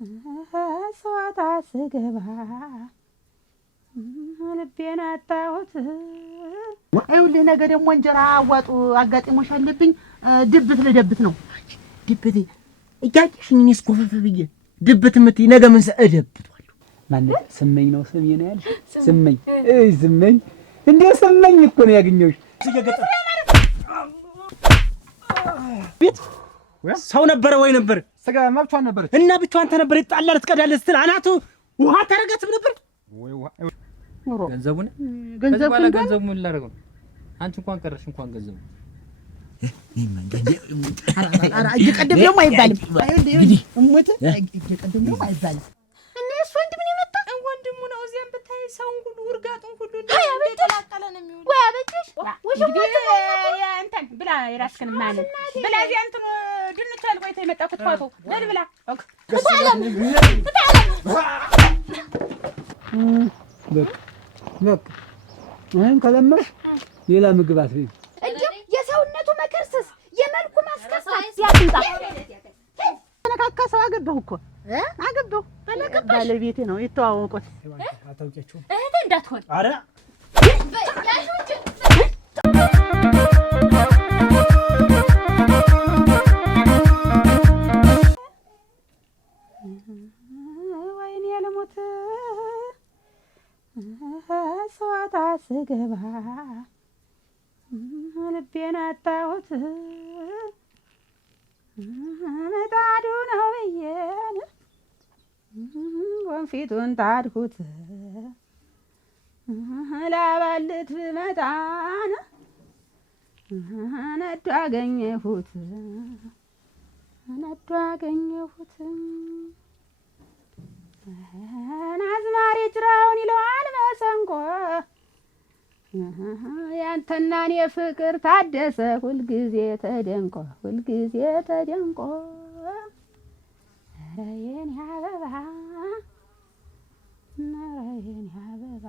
ሰዋታ ስገባ ልቤን አጣሁት። ይኸውልህ ነገ ደግሞ እንጀራ አዋጡ አጋጢሞሽ አለብኝ። ድብት ልደብት ነው። ድብት እያቂሽኝ እኔስ ኮፈፍ ብዬ ድብት የምትይ ነገ ምን እደብቷለሁ። ማነው ስመኝ ነው ስሜ ነው ያልሽ? ስመኝ ስመኝ እንዴ ስመኝ እኮ ነው ያገኘሁሽ። ቤት ሰው ነበረ ወይ ነበር? ስጋ መብቷን ነበር እና ብቻዋን ተነበር ይጣላል ትቀዳለህ ስትል አናቱ ውሃ ታረጋትም ነበር ወይ ውሃ ገንዘቡን ገንዘቡ ምን ላደርገው? አንቺ እንኳን ቀረሽ እንኳን ገንዘቡ ኧረ እየቀደም ደግሞ አይባልም። እንግዲህ እሞት እየቀደም ደግሞ አይባልም። እና እሱ ወንድም ነው የመጣ ወንድሙ ነው። እዚያም ብታይ ሰውን ሁሉ ውርጋጡን ሁሉ እንደተላቀለ ነው የሚውል። ወይ አበጀሽ ወሽሞት እንትን ብላ የራስክን ማለት ብላ እዚያ እንትን ድንች አልቆይቶ የመጣ ክትፋቱ በል ብላ ተታለም በቃ አሁን ከለመሽ ሌላ ምግብ አትበይ። የሰውነቱ መከርሰስ የመልኩ ማስከፋት ያጥንጣ ተነካካ ሰው አገባሁ እኮ አገባሁ ባለቤቴ ነው የተዋወቁት። አታውቂያቸውም? እህቴ እንዳትሆን ኧረ ወይኔ ለሞት ሰዋታ ስገባ ልቤን አጣሁት። ምጣዱ ነው ብዬን ወንፊቱን ጣድኩት። ላባልት ብመጣን ነዶ አገኘሁት ነዶ አገኘሁት። አዝማሪ ጭራውን ይለዋል መሰንቆ ያንተና እኔ ፍቅር ታደሰ ሁልጊዜ ተደንቆ ሁልጊዜ ተደንቆ። ኧረ የኔ አበባ ኧረ የኔ አበባ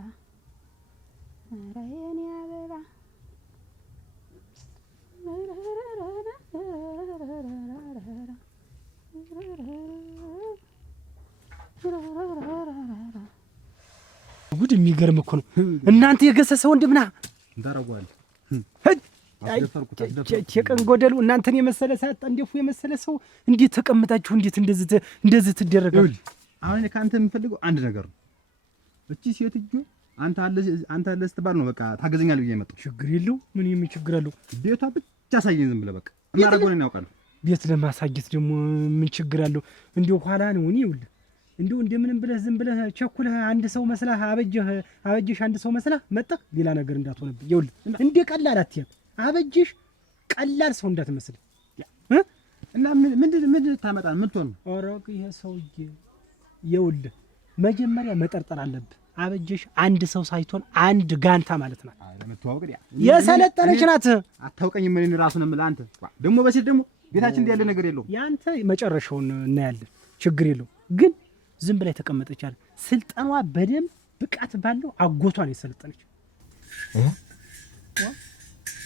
ኧረ የኔ አበባ ጉድ የሚገርም እኮ ነው። እናንተ የገሰሰ ወንድምና እንዳረጋዋል የቀን ጎደሉ እናንተን የመሰለ ሳያጣንደፉ የመሰለ ሰው እንዴት ተቀምጣችሁ እንዴት እንደዚህ ትደረጋለህ? አሁን ካንተ የምፈልገው አንድ ነገር ነው። እቺ ሴትዮ አንተ አለ ስትባል ነው በቃ ታገዘኛለህ ብዬ መጣሁ። ችግር የለው ምን ችግር አለው? ቤቷ ብቻ ሳይኝ ዝም ብለህ በቃ እናረጋውን እናውቃለን። ቤት ለማሳየት ደግሞ ምን ችግር አለው? እንዴው ኋላ ነው እኔ ይኸውልህ እንዴው እንደምንም ብለህ ዝም ብለህ ቸኩለህ አንድ ሰው መስለህ አበጀሽ አንድ ሰው መስለህ መጣህ ሌላ ነገር እንዳትሆነብህ። ይኸውልህ እንደ ቀላል አትያም አበጀሽ ቀላል ሰው እንዳትመስል እና ምን ታመጣን ምን ትሆን? ኧረ ይሄ ሰውዬ ይኸውልህ መጀመሪያ መጠርጠር አለብህ። አበጀሽ አንድ ሰው ሳይቶን አንድ ጋንታ ማለት ናት። አይ ለምትዋወቅ ያ የሰለጠነች ናት። አታውቀኝም። ምን ራሱን እምልህ አንተ ደግሞ በሴት ደግሞ ቤታችን ያለ ነገር የለውም። ያንተ መጨረሻውን እናያለን። ችግር የለው ግን ዝም ብላ የተቀመጠች አለ። ስልጣኗ በደም ብቃት ባለው አጎቷ ነው የሰለጠነች።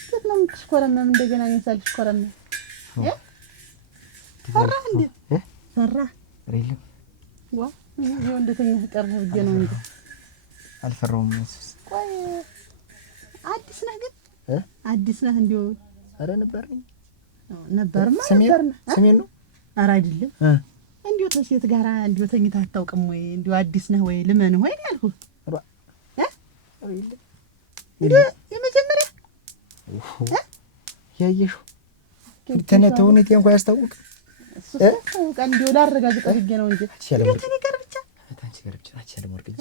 እንዴት ነው የምትሽኮረመም? እንደገና የሳልሽ ኮረመ ፈራህ እንዴ? ፈራህ አይደለም ዋ ይሄው እንደተኛ ተቀርበው ብዬ ነው እንዴ? አልፈራውም። ቆይ አዲስ ነህ ግን አዲስ ነህ እንዴ? አረ ነበርኝ ነበርማ ስሜን ነው። አረ አይደለም እንዴው ተሴት ጋራ እንዴው ተኝታ አታውቅም ወይ? እንዴው አዲስ ነህ ወይ ልመንህ ወይ ያልኩህ እንዴ? የመጀመሪያ ያየሽው ተነተው ሁኔታ እንኳን ያስታውቅ ቀን እንዴው ላረጋግጥ አድርጌ ነው እንጂ እንዴው ተኔ ጋር ብቻ አንቺ ጋር ብቻ አትችልም ወርቅጂ።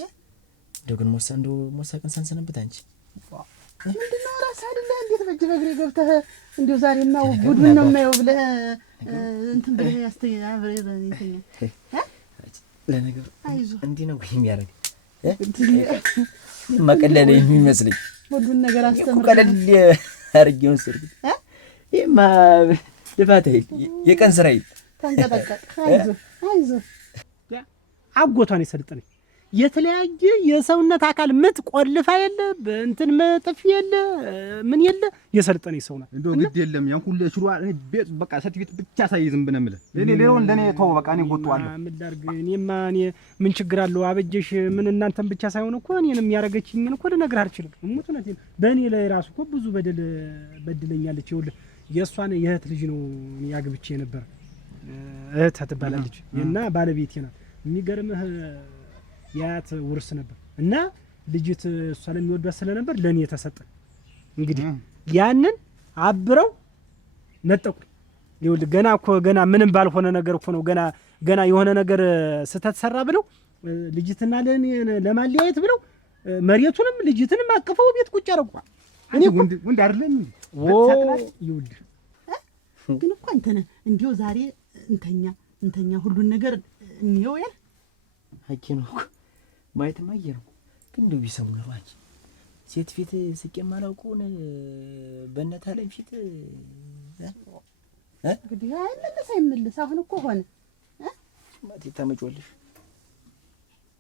እንደው ግን ሞሳ ቀን ሳንሰነበት አንቺ ምንድነው ራስ አይደለ? እንዴት በእጅ በእግሬ ገብተህ እንዴው ዛሬማ ጉድን ነው የማየው ብለህ እንትን ብለህ ያስተኛል እንተኛ ለነገሩ እንዲህ ነው የሚያደርግ መቀለል የሚመስልኝ ሁሉን ነገር አስተምር ቀለል አድርጌው ወሰድኩ። ይሄማ ልፋት አይደል የቀን ስራ አይደል? ተንቀጠቀጥ አይዞህ አጎቷን የሰለጠነች የተለያየ የሰውነት አካል ምት ቆልፋ የለ እንትን መጥፍ የለ ምን የለ የሰልጠነ ሰው ናት። እንደው ግድ የለም ያን ሁሉ ሽሯ ቤት በቃ ሰርቲፊኬት ብቻ ሳይዝም ብነምለ እኔ ሌላው እንደኔ ተው በቃ እኔ ጎጥዋለሁ። ምን ላድርግ እኔማ እኔ ምን ችግር አለው አበጀሽ ምን እናንተን ብቻ ሳይሆን እኮ እኔንም ያረጋችኝን እኮ ልነግርህ አልችልም። እሙት ነው በእኔ ላይ ራሱ እኮ ብዙ በደል በድለኛለች። ይኸውልህ የእሷን የእህት ልጅ ነው ያግብቼ ነበር። እህት ትባላለች እና ባለቤቴ ናት። የሚገርምህ ያት ውርስ ነበር እና ልጅት እሷ ለሚወዷት ስለነበር ለኔ ተሰጠ። እንግዲህ ያንን አብረው ነጠቁኝ። ይኸውልህ ገና ምንም ባልሆነ ነገር እኮ ነው ገና የሆነ ነገር ስተተሰራ ብለው ልጅትና ለኔ ለማለያየት ብለው መሬቱንም ልጅትንም አቅፈው ቤት ቁጭ አረጓል። እኔ ወንድ አይደለም ይኸውልህ ግን እኮ አንተ ነህ እንዲያው ዛሬ እንተኛ ሁሉን ነገር እንየው ያል ሀቂ ነው እኮ ማየት ማየር ነው። ግን እንደው ቢሰሙ ነው አንቺ ሴት ፊት ስቄ ማላውቀውን በእናታ ላይ ፊት እንግዲህ አይመለስ አሁን እኮ ሆነ ስማቴ ታመጪዋለሽ።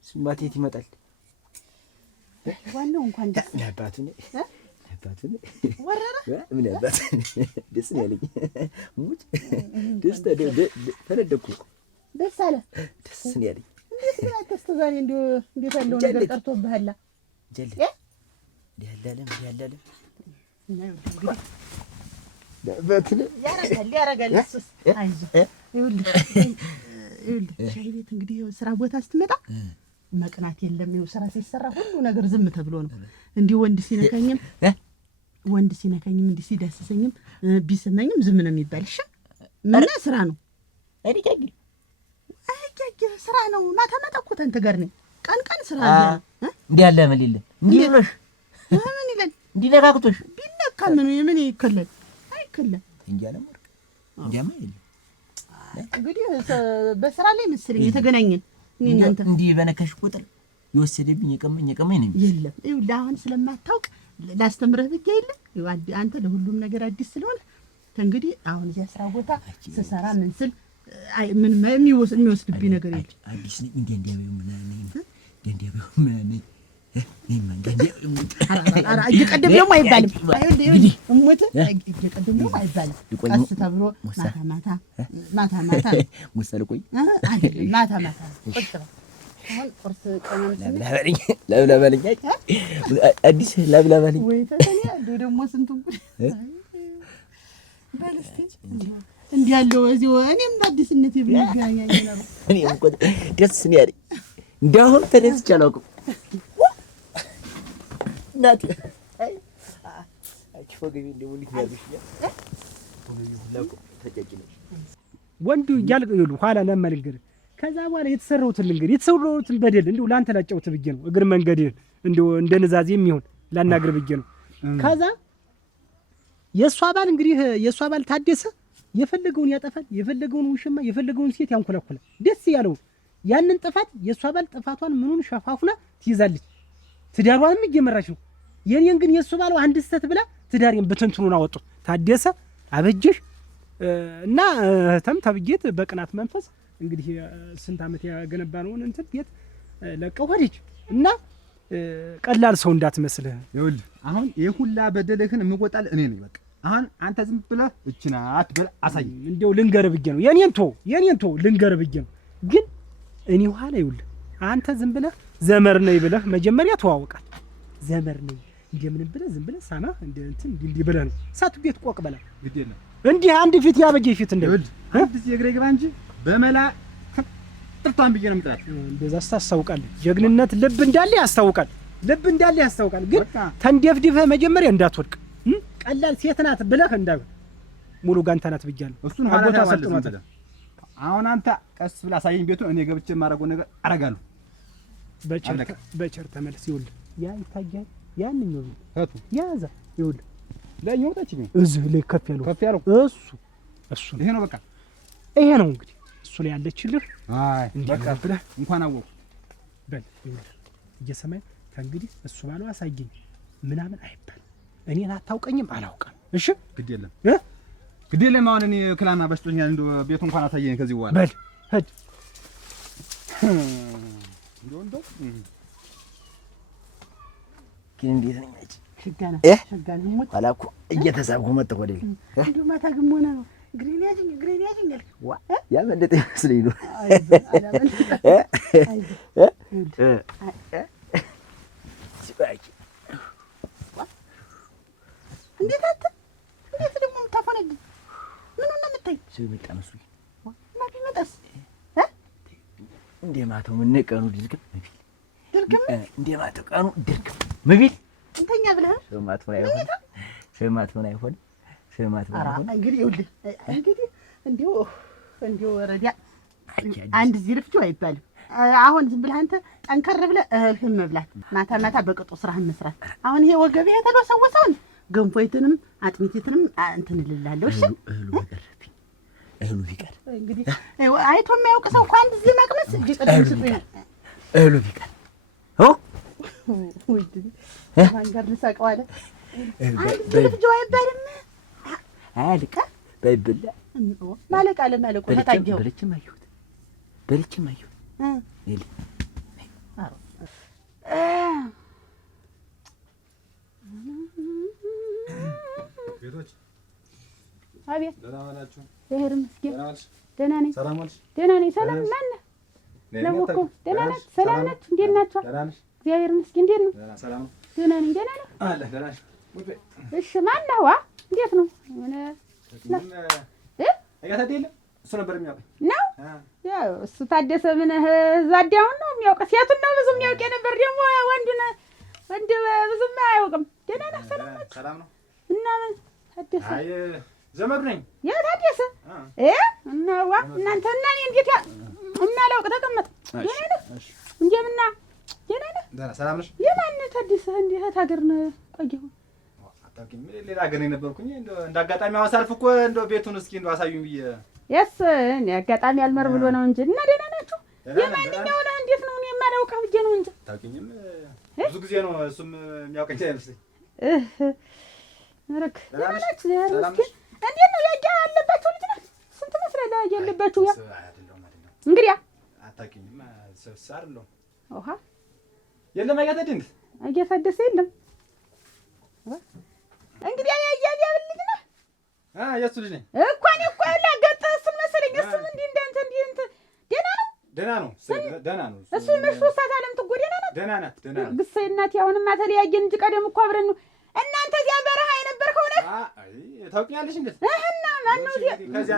ስማቴት ይመጣል። ዋናው እንኳን ደስ ያባቱ ነው ወረረ ምን ያባት ደስ ነው ያለኝ ሙት ደስ ተደደኩ ደስ አለ ደስ ነው ያለኝ። እንዴት ነው ተስተዛሬ እንዴት ያለው ነገር ቀርቶብሃል? ጀል ያላለም እና እንግዲህ በትለ ያረጋል እሱስ አይዞህ። ይኸውልህ ሻይ ቤት እንግዲህ ስራ ቦታ ስትመጣ መቅናት የለም። ይኸው ስራ ሲሰራ ሁሉ ነገር ዝም ተብሎ ነው። እንዲህ ወንድ ሲነካኝም እንዲህ ሲዳስሰኝም ቢስመኝም ዝም ነው የሚባል። እሺ ምን ስራ ነው? አይጋግ ስራ ነው። ማታ እኮ አንተ ጋር ነኝ። ቀን ስራ አለ። እንዴ ያለ መልልህ እንዴ ብለሽ ምን ይላል? እንዲነካክቶሽ ቢነካ ምን ይከለል? አይከለል እንጂ አለ ወርቅ እንዴማ የለም። እንግዲህ በስራ ላይ መሰለኝ የተገናኘን እኔ እናንተ እንዲህ በነካሽ ቁጥር የወሰደብኝ የቀመኝ ነው። የለም ይኸውልህ አሁን ስለማታውቅ ላስተምረህ ብቻ የለም። አንተ ለሁሉም ነገር አዲስ ስለሆነ እንግዲህ አሁን እዚያ ስራ ቦታ ስሰራ ምን ስል ምን የሚወስድብኝ ነገር የለም። አዲስ ነኝ እንዴ እየቀደም ደግሞ አይባልም። እሞት እየቀደም ደግሞ አይባልም። ቀስ ተብሎ ማታ ሙሰልቆይ አይደለም ማታ ቁጭ ነው። አሁን ቁርስ ቀመም ለብለበልኝ አዲስ ለብለበልኝ ወይ ተተኛ ደግሞ ስንቱን ባለስቲ እንዲህ ያለው እዚህ እኔም በአዲስነት የሚገናኝ ነው። እኔም እኮ ደስ ነው ያለኝ። እንዳሁን ተደስቼ አላውቅም። ናቲ አይ ፈገቢ እንደው ልክ ያርግሽኛ ወንዱ ይሉ ኋላ ለማልንገር ከዛ በኋላ የተሰራሁትን በደል እንደው ላንተ ላጫውት ብዬ ነው። እግር መንገድ እንደው እንደ ንዛዝ የሚሆን ላናግር ብዬ ነው። ከዛ የሷ ባል እንግዲህ የሷ ባል ታደሰ የፈለገውን ያጠፋል፣ የፈለገውን ውሽማ፣ የፈለገውን ሴት ያንኮላኮላል። ደስ ያለው ያንን ጥፋት የሷ ባል ጥፋቷን ምኑን ሸፋፉና ትይዛለች። ትዳሯንም እየመራች ነው። የኔን ግን የሱ ባለው አንድ ስተት ብላ ትዳሬን በትንትኑን አወጡት። ታደሰ አበጀሽ እና ተም ተብጌት በቅናት መንፈስ እንግዲህ ስንት ዓመት ያገነባነውን እንትን ቤት ለቀው ሄደች እና ቀላል ሰው እንዳትመስልህ። ይኸውልህ አሁን የሁላ በደልህን የምወጣል እኔ ነኝ። በቃ አሁን አንተ ዝም ብለህ እችና አትበል አሳይ። እንደው ልንገር ብዬ ነው የኔን ቶ ልንገር ብዬ ነው። ግን እኔ ኋላ ይኸውልህ አንተ ዝም ብለህ ዘመር ነኝ ብለህ መጀመሪያ ተዋወቃል። ዘመር ነኝ እንደምን ብለህ ዝም ብለህ ሳማ እንዲህ ብለህ ነው ሳቱ ቤት ቆቅ በላ ግድ የለም እንዲህ አንድ ፊት ያበጀ ፊት እንደው አንድ የግሬ ግባ እንጂ በመላ ጥርቷን ብዬ ነው የምጥራት። እንደዛ ታስታውቃለህ። ጀግንነት ልብ እንዳለ ያስታውቃል። ግን ተንደፍድፈህ መጀመሪያ እንዳትወድቅ ቀላል ሴት ናት ብለህ እንዳይሆን ሙሉ ጋንታ ናት ብያለሁ። እሱን ኋላ ሰጥቷት። አሁን አንተ ቀስ ብለህ አሳየኝ ቤቱን፣ እኔ ገብቼ የማደርገው ነገር አደርጋለሁ። በቸር ተመለስ። ይኸውልህ ያ ይታያል። ያንኛው እቱ ያዛ ይኸውልህ ለኛው ታችኝ እዚህ ላይ ከፍ ያለው እሱ ይሄ ነው። በቃ ይሄ ነው እንግዲህ እሱ ላይ ያለችልህ። አይ በቃ ብለህ እንኳን አወቁ በል ይኸውልህ እየሰማኝ ከእንግዲህ እሱ ባለው አሳየኝ ምናምን አይባል። እኔን አታውቀኝም አላውቅም። እሺ ግድ የለም አሁን እኔ ክላና በሽቶኛል። እንደው ቤቱ እንኳን አሳየኝ ከዚህ በኋላ በል ሂድ። እንደው እንደው ግን እንዴት ነኝ አጭ ሽጋና ሞት ኋላ እኮ እየተሳብኩ መጣሁ ወደ እንደው ማታ ግሞና ነው ግሬን ያዝኝ አልክ ዋ ያመለጠ ይመስለኝ ነው ሲባይ እንዴት ደግሞ ታፈነድ ምን ነው የምታይ ሰው ይመጣ መስሎኝ ማን ይመጣስ እንደ ማታው ምን ቀኑ ድርግም እንደ ማታው ቀኑ ድርግም መቢል እንተኛ ብለህ ሰማት ምን አይሆን ሰማት ምን አይሆን እንግዲህ ይኸውልህ እንዲሁ ወረዲያ አንድ እዚህ ልፍጆ አይባልም። አሁን ዝም ብለህ አንተ ጠንከር ብለህ እህልህን መብላት ማታ በቅጡ ስራህን መስራት። አሁን ይሄ ወገቤ የተለወሰውን ገንፎይትንም አጥሚትንም እንትን እልልሃለሁ። እሺ እህሉ ቢቀር እንግዲህ አይቶ የማያውቅ ሰው እንኳን እዚህ መቅመስ ቢቀደም ስጡኝ እህሉ ቢቀር ማን ጋር ልሳቀው አለ አንድ ልፍጆ አይባልም። አልቃ ባይበላ ማለቅ አለ ማለቁ ታታየው በልቼም አየሁት እሊ ቤቶች አቤት ደህና ዋላችሁ? ይሄር ምስኪን ደህና ነኝ። ሰላም ዋልሽ? ደህና ነኝ። ሰላም ማን ነህ? ለወኮ ደህና ነህ? ሰላም ናችሁ? እንዴት ናችሁ? እግዚአብሔር ምስኪን እንዴት ነው? ሰላም ነው። ደህና ነኝ። ደህና ነህ? አለ ደህና ነሽ? እሺ ማን ነህ? ዋ እንዴት ነው? አያታደለ እሱ ነበር የሚያውቀኝ ነው። ያው እሱ ታደሰ ምን ዛዲያውን ነው የሚያውቅ፣ ሴቱን ነው ብዙ የሚያውቅ የነበር ደግሞ ወንድ ብዙም አያውቅም። ደህና ነህ? ሰላም ናችሁ? ሰላም ነው። እና ታደሰ አይ ዘመድ ነኝ። ያ ታደሰ እና ዋ እናንተ እና እኔ እንዴት እናላውቅ ተቀመጥ። ደህና ነህ? እንደምና ደህና ነህ? ደህና ሰላም ነሽ? የማን ታደሰ እንዴት ሀገር ነው ቆየሁ? አታውቂም? ሌላ ሀገር ነው የነበርኩኝ። እንደ አጋጣሚ አሳልፍ እኮ እንደው ቤቱን እስኪ እንደው አሳዩኝ ብዬ የስ እኔ አጋጣሚ አልመር ብሎ ነው እንጂ እና ደህና ናችሁ? የማንኛው ነህ? እንዴት ነው? እኔ የማላውቅህ ብዬ ነው እንጂ አታውቂኝም? ብዙ ጊዜ ነው እሱም የሚያውቀኝ አይመስለኝ። ረክ ደህና ናችሁ? እንዴት ነው ያያ ያለባችሁ ልጅ ነህ? ስንት መስለህ ያለባችሁ? ያ እንግዲህ አታውቂኝም? ሰብስ አይደለም። ኦሃ የለም አያታደሰ እንዴ? አያታደሰ የለም። እንግዲህ ያያ ልጅ ነህ? የእሱ ልጅ ነኝ እኮ እኔ እኮ ላገጠ እሱን መሰለኝ። እሱም እንዲህ እንደ ደህና ነው። እሱ መሽቶ ሳታለም ትጎደና ናት። ደህና ናት። ግሰይ እናቴ አሁንማ ተለያየን እንጂ ቀደም እኮ አብረን ነው። እናንተ እዚያ በረሃ የነበርከው ነህ? ታውቂኛለሽ እንዴ? እና ማን ነው እዚያ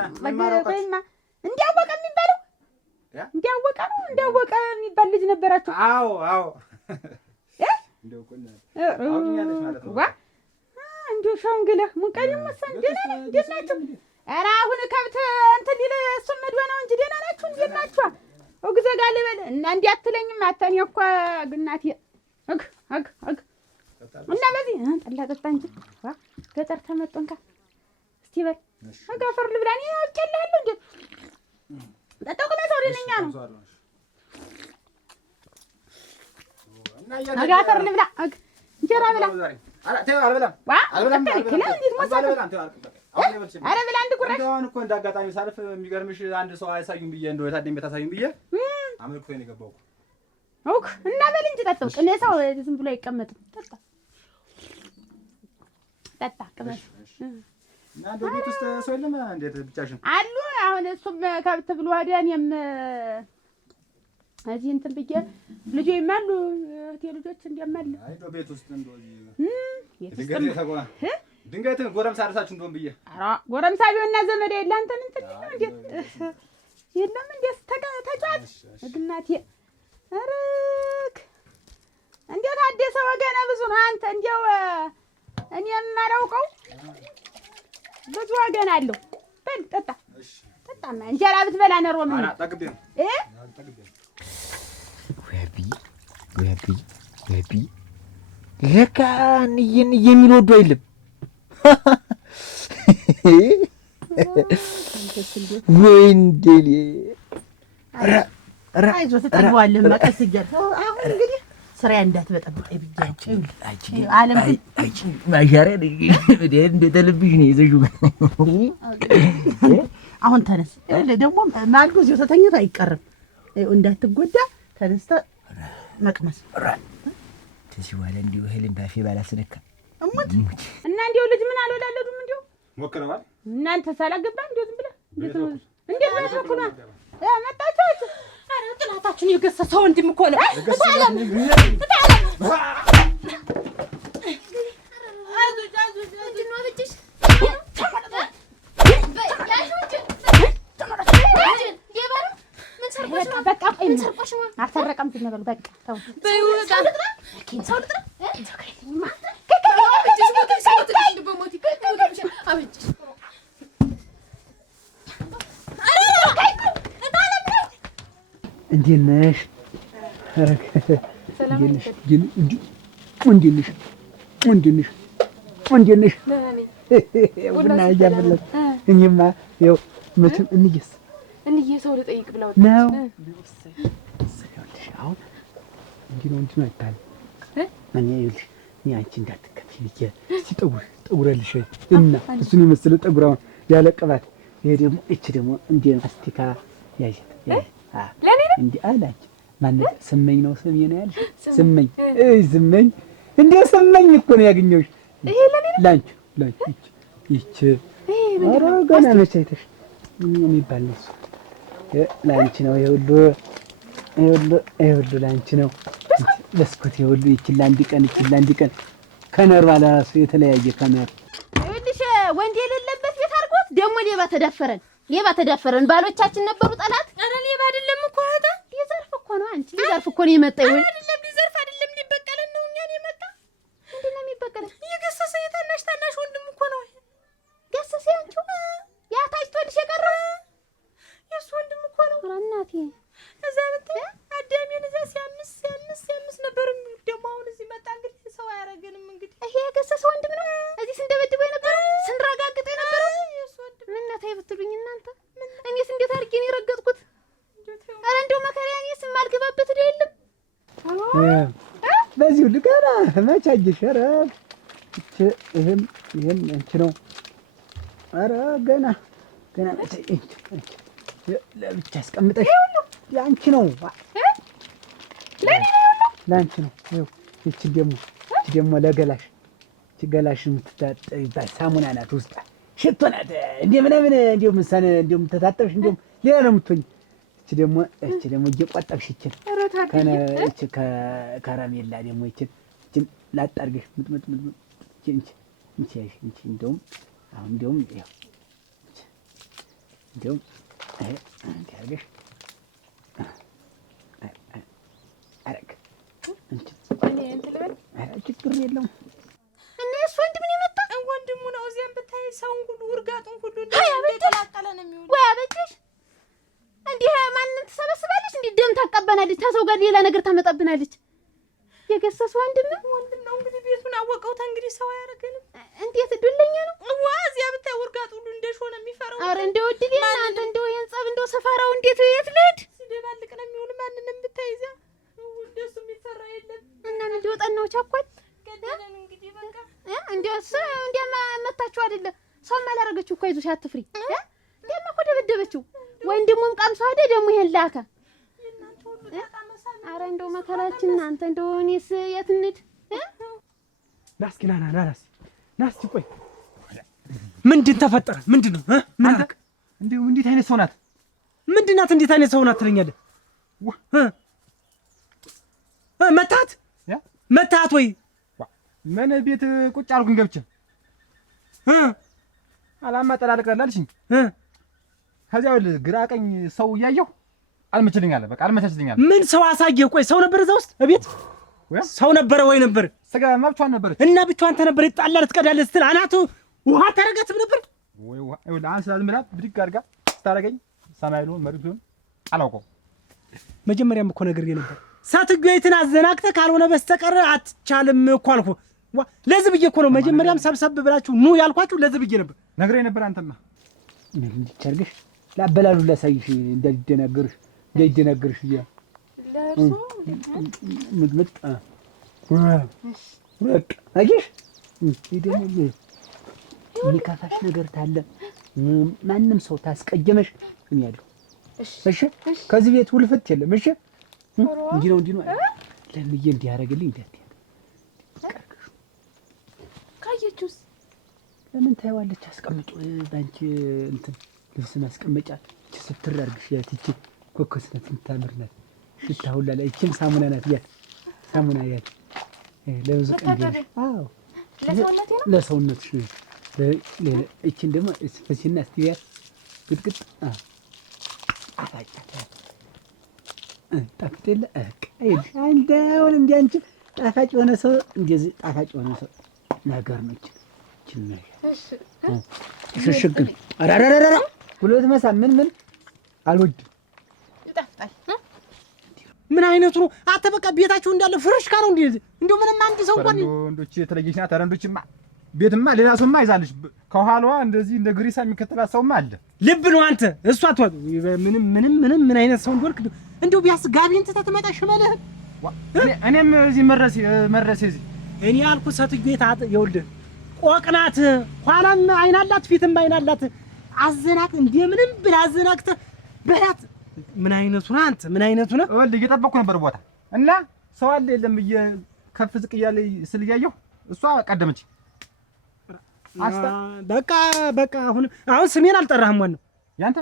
ወይማ እንዲያወቀ የሚባለው እንዲያወቀ ነው እንዲያወቀ የሚባል ልጅ ነበራችሁ? አዎ እንደው ቆና ታውቂኛለሽ ማለት ነው። እንዲሁ ሸንግለህ ሙቀኝ መሰን ደህና ናችሁ? ኧረ አሁን ከብት እንትን ሊል እሱም መድወ ነው እንጂ ደህና ናችሁ? እንዴት ናችሁ? እግዘጋ ልበል እና እንዲህ አትለኝም። አተኔ እኮ ግናቴ እግ እና በዚህ ጠላ ጠጣ እንጂ ገጠር ተመጡንካ እስቲ በል አጋፈር ልብላ። እኔ አውቄልሃለሁ እንዴ ጠጣው ከመ ሰው ደነኛ ነው። አጋፈር ልብላ እንጀራ ብላ አልበላም። ኧረ ብላ አንድ ጉራሽ እኮ እንደ አጋጣሚ ሳልፍ የሚገርምሽ አንድ ሰው አያሳዩም ብዬ እንደው የታደኝ ቤት አሳዩም ብዬ አመልክቶኝ ነው የገባው እኮ እና በል እንጂ ጠጣው። ቅኔ ሰው ዝም ብሎ አይቀመጥም። ጠጣ ቅመስ እና እንደው ቤት ውስጥ ሰው የለም? እንዴት ብቻሽን አሉ? አሁን እሱም ከብት ብሎ ሄደ። እኔም እዚህ እንትን ብዬ ልጆችም አሉ እህቴ ልጆች እንደማለ አይ እንደው ቤት ውስጥ እንደው ድንገት ጎረምሳ አርሳችሁ እንደውም ብዬ ኧረ ጎረምሳ ቢሆንና ዘመድ የለ አንተን እንትን ነው እንዴት የለም እንዴት ተጫዋች እናቴ አረክ እንዴት አደሰ ወገና ብዙ ነው። አንተ እንደው እኔ የማላውቀው ብዙ ወገን አለው። በል ጠጣ ጠጣማ እንጀራ ብትበላ ነሮ ምን ጠግቤ ነው ወያቢ ለካ እንየን የሚወዱ አይልም ወይ እንደሌ አይዞህ ትጠግበዋለህ። መቀስ እያልክ አሁን እንግዲህ ስራዬ እንዳትበጠብጠኝ ብዬሽ ነው። ዓለም ማሻሪያ እንደተለብሽ ነው ይዘሽው። አሁን ተነስ። ደግሞ ማልዶ እዚሁ ተተኝቶ አይቀርም። እንዳትጎዳ ተነስተህ መቅመስ ተሲዋለ እንዲሁ እህልን ባፌ ባላስነካ እሙት እና እንዲሁ ልጅ ምን አልወላለዱም እንዲሁ ሞክረዋል። እናንተ ሳላገባ እንዲሁ ዝም ብለህ እንዴት ነው ተኩና መጣችሁ? አረ ጥላታችን የገሰሰው ወንድም እኮ ነው። በቃ አልሰረቀም። ዝም በል በቃ ተው። እንዴት ነሽ? ቡና እያፈላሁ እኔማ ይኸው መቼም እንዬ ሰው ልጠይቅ ብለው ነው። አሁን እንዲህ ነው አይባልም። እኔ ይኸውልሽ እኔ አንቺ እንዳትከፊ ብዬሽ እስኪ ጠጉረልሽ እና እሱን የመሰለ ጠጉር አሁን ያለ ቅባት ይሄ ደግሞ እቺ ደግሞ እንደ አስቲካ ያዥት እንዲህ አላች ማነው ስመኝ ነው ስሜ ነው ያልሽ? ስመኝ ስመኝ እንደ ስመኝ እኮ ነው ያገኘሁሽ። ይሄ ላንቺ ይቺ ኧረ ገና መቼ አይተሽ የሚባል ነው እሱ ላንቺ ነው። ይሄ ሁሉ ላንቺ ነው። በስኩት ይሄ ሁሉ ይችላል አንድ ቀን ከነር ባለ ራሱ የተለያየ ከነር ይኸውልሽ ወንድ የሌለበት ቤት አድርጎት ደግሞ ሌባ ተዳፈረን ባሎቻችን ነበሩ ጠላት። ኧረ ሌባ አይደለም እኮ እህታ ሊዘርፍ እኮ ነው። አንቺ ሊዘርፍ እኮ ነው የመጣው። አይደለም ሊዘርፍ አይደለም ሊበቀለን ነው እኛን የመጣ። ምንድን ነው የሚበቀለን? የገሰሰ የታናሽ ወንድም እኮ ነው። ገሰሰ አንቺው ያ ታጭቶልሽ የቀረው የእሱ ወንድም እኮ ነው። ኧረ እናቴ እዛ ብታይ አዳሜን እዛ ሲያምስ ነበር የሚውል። ደግሞ አሁን እዚህ መጣ። እንግዲህ ሰው አያረገንም። እንግዲህ ይሄ የገሰሰ ወንድም ነው። እዚህ ስንደበድበው የነበረው ስንረጋግጠው የነበረው የእሱ ወንድም። ምን ነታይ ብትሉኝ እናንተ እኔስ እንዴት አድርጌ ነው የረገጥኩት? ኧረ እንደው መከሪያ እኔስ የማልገባበት እዳ የለም። በዚህ ሁሉ ገና መቼ አየሽ? ኧረ ይሄም አንቺ ነው። ኧረ ገና መቼ ለብቻ አስቀምጠሽ ለአንቺ ነው ለአንቺ ነው። ይቺ ደግሞ ለገላሽ ገላሽ የምትታጠቢባት ሳሙና ናት። ውስጣ ሽቶ ናት። ምናምን እንዲሁም ተታጠብሽ እንዲሁም ሌላ ነው የምትሆኝ። እቺ ደግሞ እየቆጠብሽ ይችን ከረሜላ ደግሞ ይችን ላጥ አድርገሽ ምጥምጥ እንደውም አሁን እንደውም እንዲህ አድርገሽ ችግር የለውም። እና የእሱ ወንድም ነው የመጣ ወንድሙ ነው። እዚያም ብታይ ሰውን ሁሉ ውርጋጡን ሁሉ እንደተላቀለ ነው የሚውል። ወይ አበጀሽ እንዲህ ማንን ትሰበስባለች? እንዲህ ደም ታቀበናለች። ተሰው ጋር ሌላ ነገር ታመጣብናለች። የገሰሰ ወንድም ነው እንግዲህ ቤቱን አወቀው። እንግዲህ ሰው አያረገንም። እንዴት ዱለኛ ነው። ዋ እዚያ ብታይ ውርጋጡ ሁሉ እንደሾነ የሚፈራው። ኧረ እንደው ድልና አንተ እንደው የንጸብ እንደው ሰፈራው እንዴት የት ልሂድ ሲደባልቅ ነው የሚውል። ማንንም ብታይ እዚያ እንደሱ የሚፈራ የለም። እና ምን ሊወጣን ነው? ቸኮል ገደለን እንግዲህ በቃ እንደሱ እንደማመታችሁ አይደለ ሰው ማላረገችው እኮ አይዞሽ አትፍሪ። እንደማ እኮ ደበደበችው። ወንድሙም ቀምሶ አይደ ደግሞ ይሄን ላከ። ኧረ እንደው መከራችን እናንተ እንደው እኔስ የት እንሂድ? ናስኪ ናስቲ ቆይ ምንድን ተፈጠረ? ምንድን ነው ምን አልክ? እንዴው እንዴት አይነት ሰው ናት? ምንድን ናት? እንዴት አይነት ሰው ናት ትለኛለህ? መታት ወይ ምን ቤት ቁጭ አልኩኝ ገብቼ አላማጠላልቀላልሽኝ ከዚያው ግራ ቀኝ ሰው እያየሁ አልመችልኝ አለ። በቃ አልመችልኝ አለ። ምን ሰው አሳየህ? ቆይ ሰው ነበር እዛ ውስጥ እቤት ሰው ነበረ ወይ ነበር? ስጋ ብቻዋን ነበረች እና ብቻዋን ተነበረ ይጣላል ትቀዳለህ ስትል አናቱ ውሃ ታረጋትም ነበር ወይ? ውሃ ይኸውልህ አንተ ዝም ብላ ብድግ አድርጋ ስታረገኝ ሰማይሉን መሬቱን አላውቀው። መጀመሪያም እኮ ነግሬህ ነበር ሳትገይትን አዘናግተህ ካልሆነ በስተቀር አትቻልም እኮ አልኩህ። ለዚህ ብዬሽ እኮ ነው መጀመሪያም ሰብሰብ ብላችሁ ኑ ያልኳችሁ። ለዚህ ብዬሽ ነበር ነግሬህ ነበር። አንተማ ምን እንድትቻርግሽ ላበላሉ ላሳይሽ እንዳይደናገርሽ እያ ለርሶ ምጥምጥ በቃ አየሽ። ደግሞ የሚከፋሽ ነገር ታለ ማንም ሰው ታስቀየመሽ ምን ያለው እሺ፣ ከዚህ ቤት ውልፍት የለም። እሺ እንዲህ ነው ለምዬ እንዲያደርግልኝ እንዴት ካየችውስ ለምን ታይዋለች? አስቀምጡ ባንቺ እንትን ልብስ ማስቀመጫ ስትር አድርግሽ ያት እቺ ኮኮስ ናት የምታምር ናት። ሽታውላ ላይ እቺም ሳሙና ናት ያት ሳሙና ያት ለብዙ ቀን አዎ ለሰውነቴ ነው ለሰውነትሽ ነው። እቺን ደግሞ እስፈሲና እስቲያት ግጥግጥ አፋጫት ጣፍጥለ አይል አንዳውን እንደ አንቺ ጣፋጭ የሆነ ሰው እንደዚህ ጣፋጭ የሆነ ሰው ነገር ነው። እሺ ሽሽግ አራራራራ ሁለት መሳ ምን አልወድም። ይጣፍጣል። ምን አይነቱ ነው? አተ በቃ ቤታችሁ እንዳለ ፍርሽካ ነው እንደው ምንም አንድ ሰው እንኳን እንዶች የተለየች ናት። እንዶችማ ቤትማ ሌላ ሰውማ ይዛለች። ከኋላዋ እንደዚህ እንደ ግሪሳ የሚከተላት ሰውማ አለ። ልብ ነው አንተ እሷ አትወጥ ምን አይነት ሰው እንደሆንክ እንደው ቢያስ ጋቢን ትተመጣ ሽመለህ እኔም እዚህ መረሴ እዚህ እኔ ያልኩ ሰትጌታ ይኸውልህ ቆቅናት ኋላም አይናላት ፊትም አይናላት አዘናክ እንደምንም ብላ አዘናክተ በላት። ምን አይነቱ ነው አንተ? ምን አይነቱ ነው? ወልድ እየጠበቅኩ ነበር ቦታ እና ሰው አለ የለም ከፍ ዝቅ እያለ ስልያየሁ እሷ ቀደመች። በቃ አሁን ስሜን አልጠራህም። ዋናው ያንተ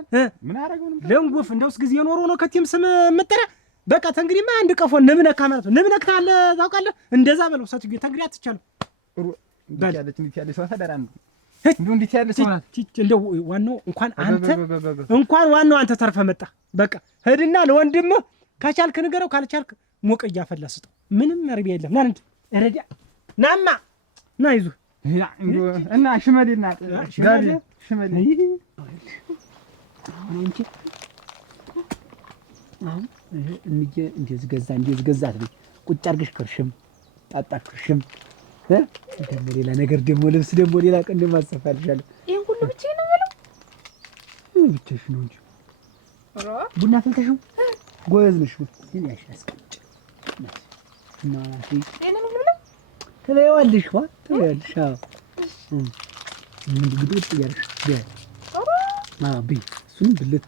ምን አደረገው ነው? ለንጉፍ እንደውስ ጊዜ ኖሮ ነው ከቲም ስም መጠራ። በቃ ተንግዲህማ አንድ ቀፎ ንብነካ ማለት ነው። ንብነክታ አለ ታውቃለህ? እንደዛ በለው ሰትጌ ተንግዲህ አትቻለው እንዴት ያለ ሰው ታደራ ነው እንዴት ያለ ሰው ናት። እንደው ዋናው እንኳን ዋናው አንተ ተርፈ መጣ። በቃ ሄድና ለወንድምህ ከቻልክ ንገረው፣ ካልቻልክ ሞቀ እያፈላ ስጠው። ምንም አርቢያ የለም። ና እንዴ ረዲያ ናማ ና ይዙ እና ሽመሌና ጋቢ ሽመሌ አሁን እንጂ እንደዚህ ገዛ አትበይ። ቁጭ አድርገሽ ከርሽም ጣጣ ከርሽም ደግሞ ሌላ ነገር ደግሞ ልብስ ደግሞ ሌላ ቀን ደግሞ አሰፋልሻለሁ። ይሄን ሁሉ ብቻዬን ነው የምለው? ብቻሽ ነው እንጂ ቡና ፈልተሽው ጎበዝ ነሽ። ግን ያሽ አስቀምጭ እና እኔ ምን ልብላ ትበይዋለሽ? ትበይዋለሽ? አዎ ምን ግጥጥ ያለሽ ብይ። እሱን ብልት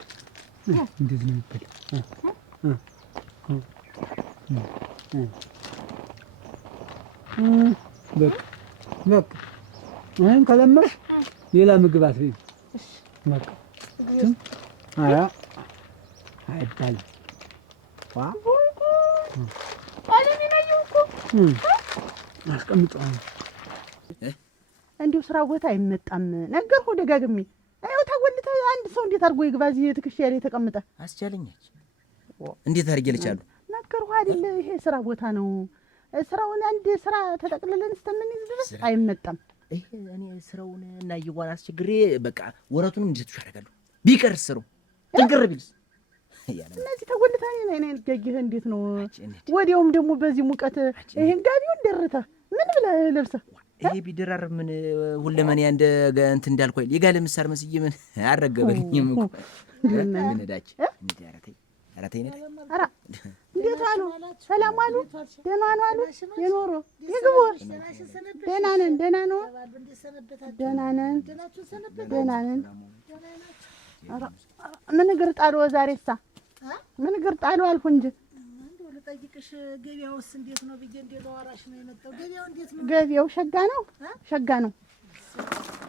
እንደዚህ ነው የሚበላው። በቃ አሁን ከለመድሽ ሌላ ምግብ አትበይም። በቃ አይባልም። አስቀምጠው እንዲሁ ስራ ቦታ አይመጣም። ነገርኩህ ደጋግሜ። አይው ታወልተ አንድ ሰው እንዴት አድርጎ ይግባ እዚህ ትከሻ ላይ ተቀምጠ አስቻለኛች። እንዴት አድርጌ ልቻለሁ? ነገርኩህ አይደል? ይሄ ስራ ቦታ ነው። ስራውን አንድ ስራ ተጠቅልለን እስከምንይዝ ድረስ አይመጣም። እኔ ስራውን እና ይዋን አስቸግሬ በቃ ወረቱንም እንዲሰጡሽ አደርጋለሁ። ቢቀርስ ስሩ ትግር ቢልስ እነዚህ ተጎልታኔ ነኝ ገግህ እንዴት ነው? ወዲያውም ደግሞ በዚህ ሙቀት ይሄን ጋቢውን ደርተህ ምን ብለህ ለብሰህ ይሄ ቢደራር ምን ሁለማን እንደ እንትን እንዳልኩ አይደል? የጋለ ምሳር መስዬ ምን አረገበኝም እኮ ነዳች እንዴ አራተኝ ነዳ አራ እንዴት አሉ? ሰላም አሉ? ደህና ነው አሉ? የኖሮ ይግቡ። ደህና ነን። ደህና ነው። ደህና ነን። አራ ምን እግር ጣሉ? ዛሬሳ ምን እግር ጣሉ አልኩ እንጂ እንደው ልጠይቅሽ፣ ገበያውስ እንዴት ነው ብዬ እንደ ለዋራሽ ነው የመጣው። ገበያው እንዴት ነው? ገበያው ሸጋ ነው።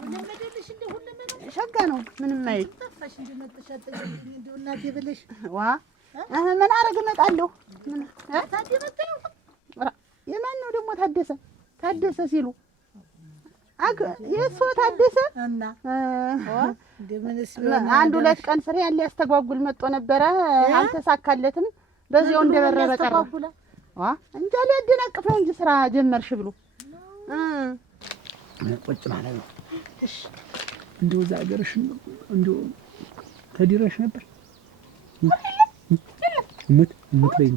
ለመደልሽ እንደ ሁለመና ሸጋ ነው። ምንም አይል ጠፋሽ እንደመጣሽ አጠገብኝ እንደው እናቴ ብለሽ ዋ ምን አረግ እመጣለሁ። ምን ታዲያ መጣው የማን ነው ደግሞ? ታደሰ ሲሉ የእሱ ታደሰ እና እንደምንስ አንድ ሁለት ቀን ስራ ያለ ያስተጓጉል መጥቶ ነበረ። አልተሳካለትም። በዚያው እንደበረረ ቀረ። እንጃ ሊያደናቅፍ ነው እንጂ ስራ ጀመርሽ ብሎ ቁጭ ማለት ነው። እንደው እዛ ሀገርሽ እንደው ተዲረሽ ነበር? እምት በይ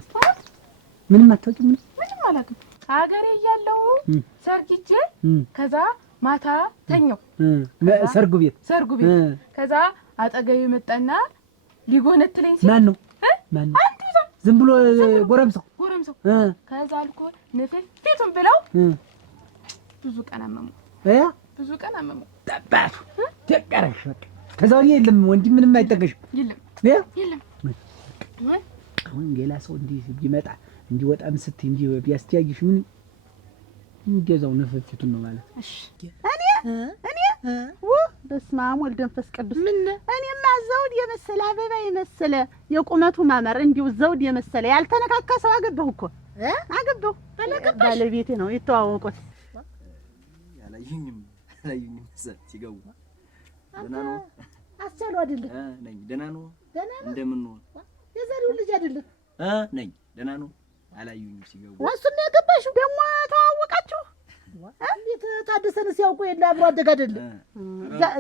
ምንም አታውቂም? ምንም አላውቅም። ሀገሬ እያለሁ ሰርግቼ ከዛ ማታ ተኛው። ሰርጉ ቤት ከዛ አጠገቤ መጣና ሊጎነትለኝ ሲል ማን ነው? ዝም ብሎ ጎረምሰው ከዛ አልኩ ንፍል ፊቱን ብለው ብዙ ቀን አመሙ። ጠባቱ ደቀረሽ በቃ። ከዛ ወዲህ የለም ወንድ ምንም አይጠገሽም። የለም አሁን ሌላ ሰው እንዲህ ቢመጣ እንዲወጣም ስትይ እንዲህ ቢያስተያይሽ ምን እንደዛው ነፈፊቱን ነው ማለት። እሺ እኔ በስመ አብ ወልድ መንፈስ ቅዱስ እኔማ ዘውድ የመሰለ አበባ የመሰለ የቁመቱ ማመር እንዲሁ ዘውድ የመሰለ ያልተነካካ ሰው አገባሁ እኮ አገባሁ። ባለቤቴ ነው የተዋወቁት። ያላዩኝም ሲገቡ ደህና ነው አስቻሉ አይደለ ነኝ። ደህና ነው እንደምን ነው የዛሬው ልጅ አይደለ ነኝ። ደህና ነው አላዩኝም ሲገቡ። እሱን ነው ያገባሽው? ደግሞ ተዋወቃችሁ? እንዴት ታደሰን ሲያውቁ የለ አብሮ አደግ አይደለ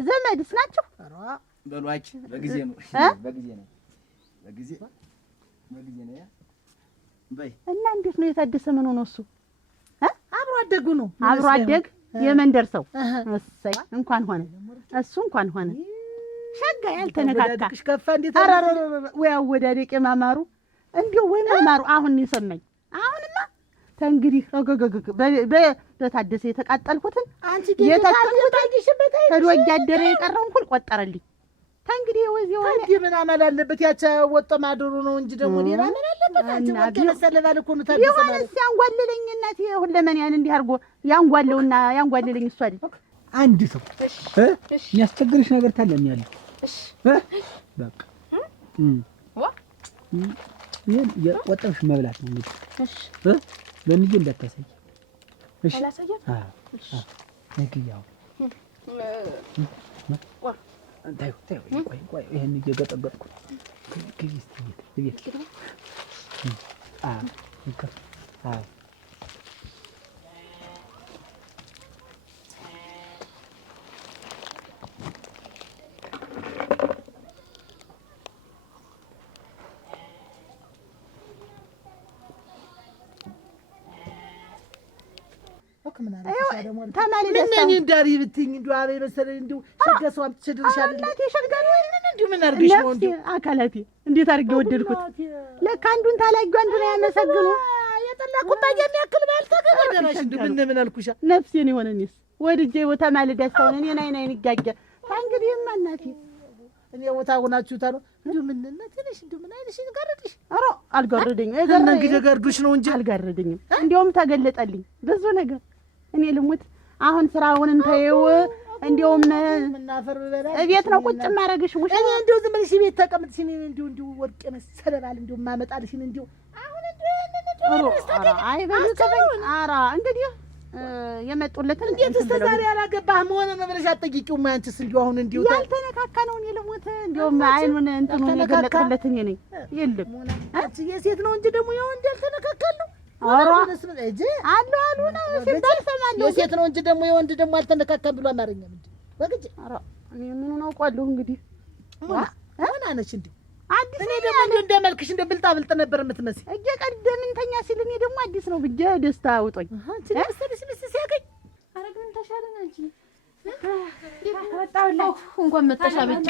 ዘመድስ ናቸው? በሏች በጊዜ ነው በጊዜ ነው በጊዜ ነው ያ በይ። እና እንዴት ነው የታደሰ ምን ሆኖ እሱ አብሮ አደጉ ነው አብሮ አደግ የመንደር ሰው እሰይ እንኳን ሆነ እሱ እንኳን ሆነ ሸጋ ያልተነካካ ከፋ እንዴት ወይ አወዳደቅ ማማሩ እንዲሁ ወይ ማማሩ አሁን ይሰማኝ። አሁንማ ተንግዲህ በታደሰ የተቃጠልኩትን አንቺ የተቀልኩት ከዶ ያደረ የቀረውን ሁሉ ቆጠረልኝ። ተንግዲህ ወዚህ ሆነ እንዴ ምን አመል አለበት? ያቻ ወጣ ማደሩ ነው እንጂ ደግሞ ሌላ ምን አለበት? አንቺ ወጣ መሰለባል እኮ ነው ታደሰ ማለት ሲያንጓልለኝ እናቴ ሁለመንያን እንዲህ አድርጎ ያንጓለውና ያንጓልለኝ እሱ አይደል አንድ ሰው የሚያስቸግርሽ ነገር ታለም ያለው በቃ ይሄን የቆጠብሽ መብላት ነው እንግዲህ ለምንድን እንዳታሳይ እሺ ነግያው ታዩ ቆይ ይሄን እየገጠገጥኩ ግቢ ምን እንዳሪ ብትኝ እንዲሁ አበይ መሰለኝ እንዲሁ ሸገሰው አምጥቼልሻለሁ። እናቴ ሸጋ ነው እንዲሁ ምን አድርገሽ ነው እንዲሁ አካላቴ እንዴት አድርጌ ወደድኩት። ለካ አንዱን ታላዩ አንዱን ያመሰግኑ የጠላ ኩባያ የሚያክል ባል ተገበደራሽ እንዲሁ ምን አልኩሻ ነፍሴን የሆነኝስ ወድጄ ቦታ ማለዳ ሰውን እኔ አይን ይጋጋ እንግዲህማ እናቴ እኔ ቦታ ሆናችሁታ ነው እንዲሁ ምን ነትልሽ እንዲሁ ምን አይልሽ ጋርድሽ አሮ አልጋረደኝም። እንግዲህ ጋርዱሽ ነው እንጂ አልጋረደኝም። እንዲያውም ተገለጠልኝ ብዙ ነገር። እኔ ልሙት አሁን ስራውን እንተይው እንዲያውም ምናፈር በላ እቤት ነው ቁጭ ማረግሽ ሙሽ እኔ እንዲሁ ዝም ብለሽ ቤት ተቀምጥሽ እንዲሁ ወርቅ መሰለባል እንዲሁ ማመጣልሽ እንዲሁ አሁን እንዲሁ አይ በልከኝ አራ እንግዲህ የመጡለትን እንዴት ዛሬ ያላገባህ መሆነ ነው ብለሽ አትጠይቂውም? አንቺስ እንዲሁ አሁን እንዲሁ ያልተነካካ ነው። እኔ ልሙት እንዲያውም አይኑን እንትኑ የገለጥኩለት እኔ ነኝ። የለም አንቺ የሴት ነው እንጂ ደግሞ የወንድ ያልተነካካለው አራ እጂ አሉ ነው ሲባል ሰማለሁ። የሴት ነው እንጂ ደግሞ የወንድ ደግሞ አልተነካካም ብሎ አማርኛ ምንድን ወግጄ አራ እኔ ምኑን አውቃለሁ እንግዲህ ሆና ነች እንዴ አዲስ እኔ ደግሞ እንደመልክሽ እንደ ብልጣ ብልጥ ነበር የምትመስይ። እየቀደምንተኛ ሲል እኔ ደግሞ አዲስ ነው ብዬ ደስታ አውጦኝ አንቺ ደስተሽ ምስ ሲያገኝ አረግ ምን ተሻለን አንቺ ወጣውላችሁ እንኳን መጣሻ ቤት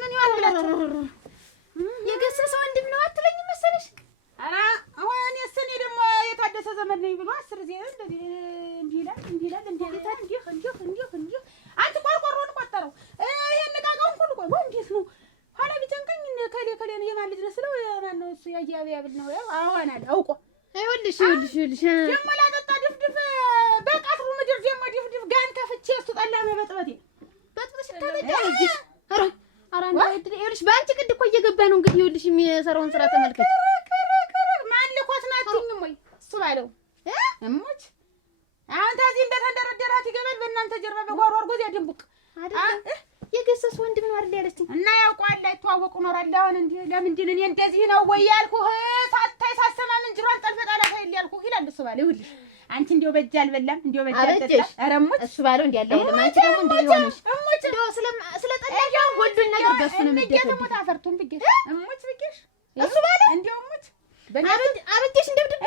ምን ይዋል የገሰሰ ወንድም ነው አትለኝ መሰለሽ? አራ አሁን እኔ ደግሞ የታደሰ ዘመን ነኝ ብሎ 10 ጊዜ እንደዚህ እንዲላል እንዲህ አንቺ ቆርቆሮን ቆጠረው ይሄን ጋጋውን ሁሉ ቆይ እንዴት ነው ኋላ ቢጨንቀኝ ከሌ የማን ልጅ ነው ስለው ማን ነው እሱ ያያብል ነው አሁን አለ አውቆ ይኸውልሽ ደግሞ ላጠጣ ድፍድፍ በቃፍሩ ምድር ደግሞ ድፍድፍ ጋን ከፍቼ እሱ ጠላ መበጥበቴ በጥብሽ ታበጃለሽ። አራ ይኸውልሽ በአንቺ ቅድ እኮ እየገባ ነው እንግዲህ ይኸውልሽ የሚሰራውን ስራ ተመልከች። ማን ልኮት ናትኝም ወይ እሱ ባለው እሞች አሁን ታዚህ እንደተንደረደራት ይገባል በእናንተ ጀርባ በጓሮ አርጎ ያደምቡቅ አይደል የገሰሰ ወንድም ነው አይደል ያለችኝ እና ያውቋል አይተዋወቁ ኖራል። አሁን እንዴ ለምንድን እኔ እንደዚህ ነው ወይ ያልኩህ ሳታይ ሳሰማ ምን ጅሯን ጠልፈጣላ ታይል ያልኩህ ይላል እሱ ባለው። ይኸውልሽ አንቺ እንደው በእጅ አልበላም እንደው በእጅ አልጠጣ አረሙት እሱ ባለው እንዴ ያለ አይደለም። አንቺ ደግሞ እንደው ይሆነሽ እንደው ስለጠላሽ ጎልዱን ነገር በሱ ነው የምትደፈው። እሙት አፈርቱን ብጌሽ እሙት ብጌሽ እሱ ባለው እንደው እሙት አብዴሽ እንደብድብ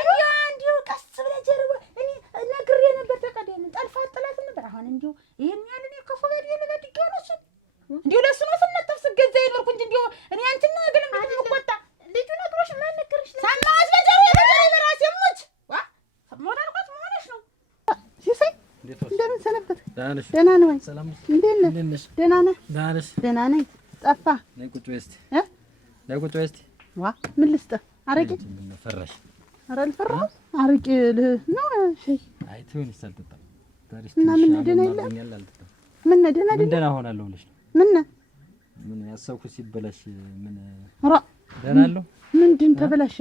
እንደው ቀስ ብለህ ጀርባ እኔ ነግሬ ነበር ተቀደም ጠልፋ ጥላት ነበር። አሁን እንደው ይሄን ያለ ነው ከፉ ጋር የለ በድጋው ነው እሱ እንዲሁ ለሱ ነው ስነጥፍ ስገዛ ይኖርኩ እንጂ እንዲሁ እኔ አንቺና ግለም ምትቆጣ ልጁ ነግሮሽ ማን ነገርሽ? ሰማሽ በጀሩ በራሴ ሙች ሞት አልኳት መሆንሽ ነው። ሲሳይ እንደምን ሰነበት? ደህና ነህ ወይ? እንዴት ነህ? ደህና ነህ? ደህና ነኝ። ጠፋህ? ነይ ቁጭ በይ እስቲ ነይ ቁጭ በይ እስቲ ዋ ምን ልስጥህ? አረቄ ምን ፈራሽ? ኧረ አልፈራሁም። አረቄ ነው ሸይ። አይ ትሆን ይሳልተጣ እና ምን ደህና የለም ምን ደህና አይደለም። ደህና ሆናለሁ ብለሽ ነው? ምን ያሰብኩት ሲበላሽ ምን ደህና አለው? ምንድን ተበላሸ?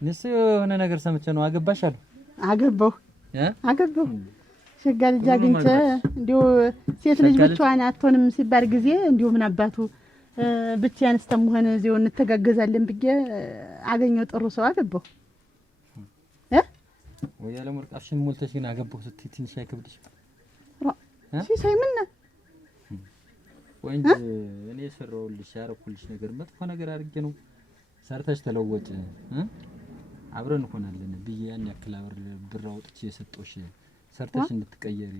ንስ የሆነ ነገር ሰምቼ ነው። አገባሽ አሉ? አገባሁ ሸጋ ልጅ አግኝቼ እንዲሁ ሴት ልጅ ብቻዋን አትሆንም ሲባል ጊዜ እንዲሁ ምን አባቱ ብቻዬን እስተምሆን እዚሁ እንተጋገዛለን ብዬ አገኘው ጥሩ ሰው አገባሁ። ወይ ያለ ወርቃሽን ሞልተሽ ግን አገባሁ ስትይ ትንሽ አይከብድሽ? ሲሳይ ምን ወንጅ እኔ ሰራውልሽ ያረኩልሽ ነገር መጥፎ ነገር አድርጌ ነው ሰርተሽ ተለወጭ አብረን እንሆናለን ብዬ ያን ያክል ብር አውጥቼ የሰጠሁሽ ሰርተሽ እንድትቀየሪ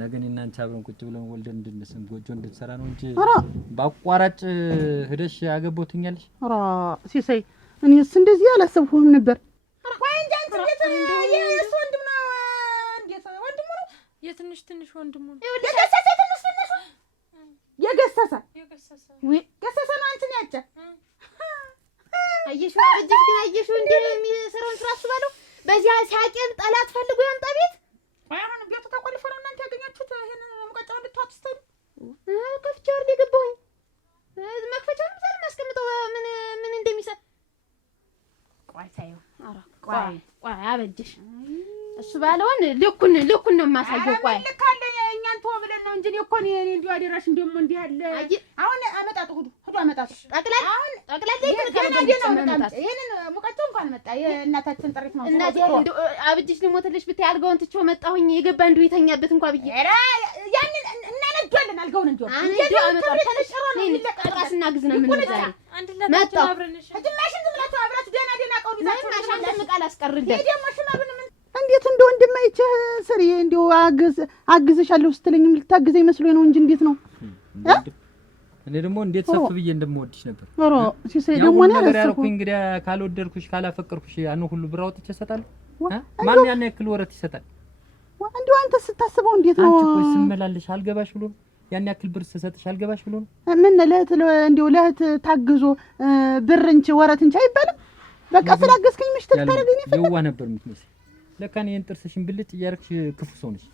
ነገን እናንተ አብረን ቁጭ ብለን ወልደን እንድንስም ጎጆ እንድትሰራ ነው እንጂ ባቋራጭ ሄደሽ አገቦትኛለሽ? ሲሳይ እኔስ እንደዚህ አላሰብኩም ነበር። ወይ እንጂ አንተ እንዴት የእሱ ወንድም ነው? እንዴት ወንድሙ ነው? የትንሽ ወንድሙ ነው። የገሰሰ ወይ ገሰሰ ነው አንቺን ያጨ አየሽው እጅግ ግን አየሽው እንዴ የሚሰራውን ስራ አስባለሁ። በዚያ ሲያቄም ጠላት ፈልጎ ያምጣ ቤት ወይ አሁን ቤቱ ተቆልፎ ነው እናንተ ያገኛችሁት። ይሄን ሙቀጫው እንድትዋጥ ስተን ከፍቻው አይደል የገባሁኝ መክፈቻውን ዘር ማስቀምጠው ምን እንደሚሰጥ ቆይ ሳይው አራ ቆይ አበጅሽ እሱ ባለውን ልኩን ነው የማሳየው። ቆይ ልካለ እኛን ተው ብለን ነው እንጂ እኮ እኔ እንዲሁ አደራሽ እንደሞ እንዲህ አለ አሁን አመጣጡ ሁሉ አመጣጡ ጠቅላላ አሁን ጠቅላላ ይሄንን ሙቀጫው እንኳን መጣ የእናታችን ጥሪት ነው እና አብጅሽ ልሞትልሽ ብታይ አልጋውን ትቼው መጣሁኝ። የገባ እንዲሁ የተኛበት እንኳን ብዬ ያንን እናነዷለን አልጋውን እንዲሁ አንዱ አመጣው ተነሽሮ ነው ለቀራስና ግዝ ነው ምን ዛሬ አንድ ለታቸው አብረንሽ እጅማሽን ዝም ብላችሁ አብራችሁ ደና ቀውል ይዛችሁ ማሻን ለምቃል አስቀርልኝ ይሄ ደግሞ ሽማብን እንዴት እንደ ወንድም አይቼ ስሪ እንዲሁ አግዝሻለሁ ስትለኝም ልታግዘኝ መስሎኝ ነው እንጂ እንዴት ነው? እኔ ደግሞ እንዴት ሰፍ ብዬ እንደምወድሽ ነበር። ኦሮ ሲሳይ ደግሞ ነው ያልኩኝ። እንግዲህ ካልወደድኩሽ ካላፈቀርኩሽ ያን ሁሉ ብር አውጥቼ እሰጣለሁ? ማን ያን ያክል ወረት ይሰጣል? እንዲሁ አንተ ስታስበው እንዴት ነው? አንቺ እኮ ስመላለሽ አልገባሽ ብሎ ያን ያክል ብር ስሰጥሽ አልገባሽ ብሎ ነው? ምን ለእህት እንዲሁ ለእህት ታግዞ ብር እንጂ ወረት እንጂ አይባልም። በቃ ስላገዝከኝ ምሽት ታረገኝ ይፈታ የዋ ነበር የምትመስል ለካ እኔን ጥርስሽን ብልጭ እያደረግሽ ክፉ ሰው ነሽ።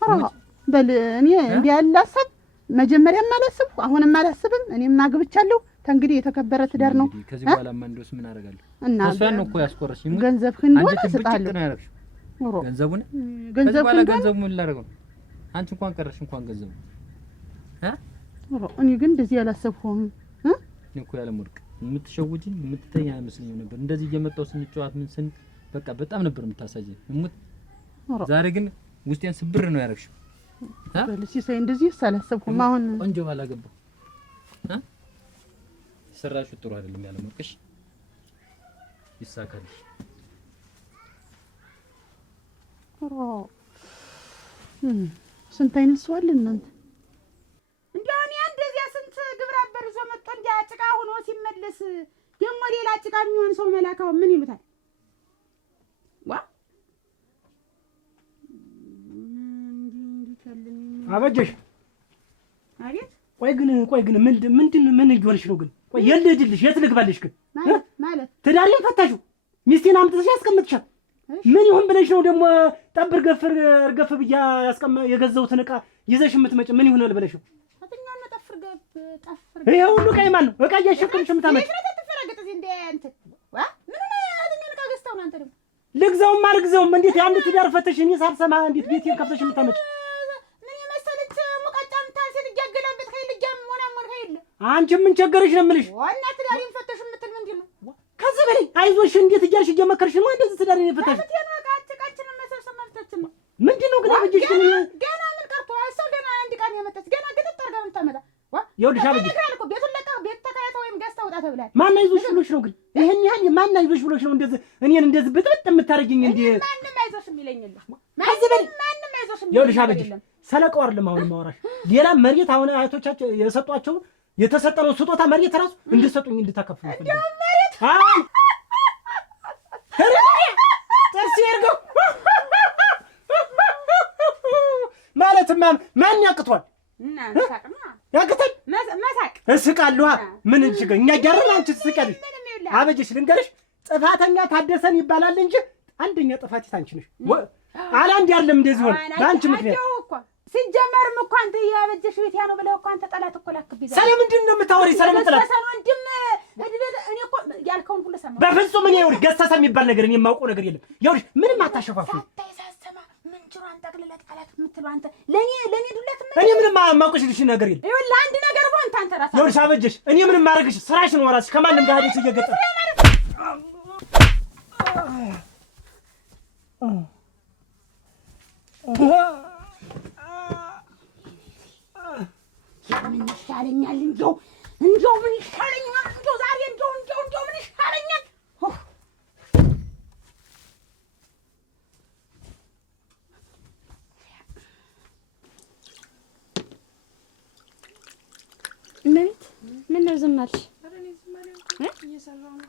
በል እኔ እንዲህ ያለ ሀሳብ መጀመሪያም አላሰብኩ አሁንም አላስብም። እኔም አግብቻለሁ። ከእንግዲህ የተከበረ ትዳር ነው። ከዚህ በኋላማ እንደውስ ምን አደርጋለሁ? እሷን ነው እኮ ያስቆረሽኝ። ገንዘብህን እንደሆነ እሰጥሃለሁ። ገንዘቡን ከዚህ በኋላ ገንዘቡ ምን ላደርገው ነው? አንቺ እንኳን ቀረሽ እንኳን ገንዘቡ እኔ ግን እንደዚህ አላሰብኩም። እኔ እኮ ያለ ወርቅ የምትሸውጂኝ የምትተኛ አይመስለኝም ነበር። እንደዚህ እየመጣሁ ስንጫወት ምን ስን በቃ በጣም ነበር የምታሳየኝ። ዛሬ ግን ውስጤን ስብር ነው ያደረግሽው። ሲሳይ እንደዚህ አላሰብኩም። አሁን ቆንጆ ባላገባው ሰራሽው ጥሩ አይደለም ያለ ወርቅሽ ይሳካልሽ። ስንት አይነት ሰው አለ እናንተ? እንደው እኔ እንደዚያ ስንት ግብረ አበር ይዞ መጥቶ እንዲያ ጭቃ ሆኖ ሲመለስ ደግሞ ሌላ ጭቃ የሚሆን ሰው መላካው ምን ይሉታል? አበጀሽ አቤት። ቆይ ግን ምን እየሆንሽ ነው ግን? ቆይ የልጅልሽ የት ልግባልሽ ግን? ማለት ትዳሬን ፈታሽው ሚስቴን አምጥተሽ ያስቀምጥሻል። ምን ይሁን ብለሽ ነው ደግሞ ጠብር ገፍ ብያ የገዛሁትን ዕቃ ይዘሽ የምትመጪ? ምን ይሁን ብለሽ ነው? አትኛው ነው ጠፍር ይሄ ሁሉ ዕቃ ማን ነው? ዕቃ እያሸከምሽ የምታመጪ? ተፈረገጥ እንዴ አንተ ምን ነው አትኛው ዕቃ ገዝተው ነው አንተ ደግሞ ልግዛውም አልግዛውም እንዴት ያን ትዳር ፈተሽ እኔ ሳልሰማ እንዴት ቤቴን ከፍተሽ የምታመጪ? አንቺ ምን ቸገረሽ ነው የምልሽ? ዋና ትዳሪን ፈተሽ የምትል ምንድን ነው? ከዚህ በላይ አይዞሽ እንዴት እያልሽ እየመከርሽ ነው እንደዚህ ትዳሪን ፈተሽ? አጥቃችን መሰብሰብ መብታችን ነው። ምንድን ነው ግን አበጀሽ ግን ገና ምን ቀርቶ አይሰው ገና አንድ ቀን የመጣች ገና ግጥጥ አድርጋ የምታመጣ ይኸውልሽ አበጀሽ ቤቱን ለቀህ ቤት ተከራይተህ ወይም ገዝተህ ውጣ ተብለሃል። ማን አይዞሽ ብሎሽ ነው ግን? ይሄን ያህል ማን አይዞሽ ብሎሽ ነው እንደዚህ እኔን እንደዚህ ብጥብጥ የምታረጊኝ እንዴ? ማንም አይዞሽ የሚለኝ የለም። ከዚህ በላይ ማንም አይዞሽ የሚለኝ ይኸውልሽ አበጀሽ ሰለቀው አይደለም አሁን ማወራሽ ሌላ መሬት አሁን አያቶቻቸው የሰጧቸው የተሰጠነው ስጦታ መሬት ራሱ እንድሰጡኝ እንድታከፍሉ እንደው መሬት ጥርስ ይርገው ማለትማ ማን ያቅቷል? እና መሳቅ ነው ያቅታል። መሳቅ እስቃለሁ። ምን ችግር እኛ ጃረን አንቺ ትስቂያለሽ። ምንም አበጀሽ ልንገርሽ፣ ጥፋተኛ ታደሰን ይባላል እንጂ አንደኛ ጥፋት አንቺ ነሽ። አላንድ ያለም እንደዚህ ሆነ በአንቺ ምክንያት ሲጀመርም እኮ አንተ ያበጀሽ ቤት ያ ነው ብለህ እኮ አንተ ጠላት እኮ ላክብኝ። ስለምንድን ነው የምታወሪ? ስለምትላት ወንድም እኔ እኮ ያልከውን ሁሉ ሰማሁ። በፍጹም እኔ ይኸውልሽ ገሰሰ የሚባል ነገር እኔ የማውቀው ነገር የለም። ይኸውልሽ ምንም አታሸፋፍኝ። ሳይሳሰማ ምን ጭራን ጠቅልለህ ጠላት የምትለው አንተ ለኔ ዱለት እኔ ምንም የማውቅሽ ነገር የለም። ይኸውልህ አንድ ነገር ሆን አንተ ራስህ ይኸውልሽ አበጀሽ እኔ ምንም ማድረግሽ ስራሽ ነው። ራስሽ ከማንም ጋር ሄደሽ እየገጠም ምን ይሻለኛል? እንደው ምን ይሻለኛል? እንደው ዛሬ እንደው ምን ይሻለኛል? እመቤት ምነው ዝም አልሽ? እየሰራሁ ነው።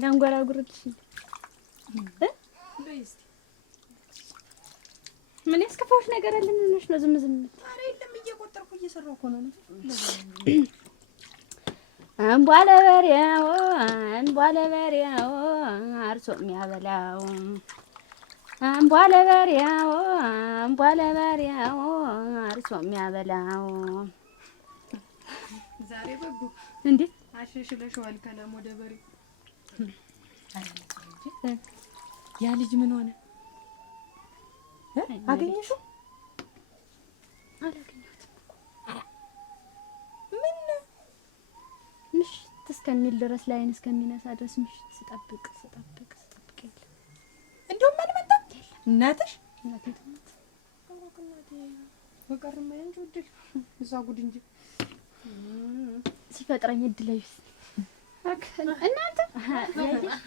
ላንጎራጉርልሽ ምን ያስከፋሽ ነገር አለ? ምን ሆነሽ ነው ዝም? ኧረ የለም እየቆጠርኩ እየሰራሁ እኮ ነው። አንቧለ በሬው አርሶ የሚያበላው አንቧለ በሬው አርሶ የሚያበላው ዛሬ በጉ እንዴ አሸሽለሽዋል ከላም ወደ በሬ። ያ ልጅ ምን ሆነ? አገኘሽው? አላገኘሁትም እኮ ምሽት እስከሚል ድረስ ላይን እስከሚነሳ ድረስ ምሽት ስጠብቅ የለ። እንደውም አልመጣም። እናትሽ እናቴ ትሞት በቀርማ እንጂ ወደሽ እዛ ጉድ እንጂ ሲፈጥረኝ እድለሽ እናንተ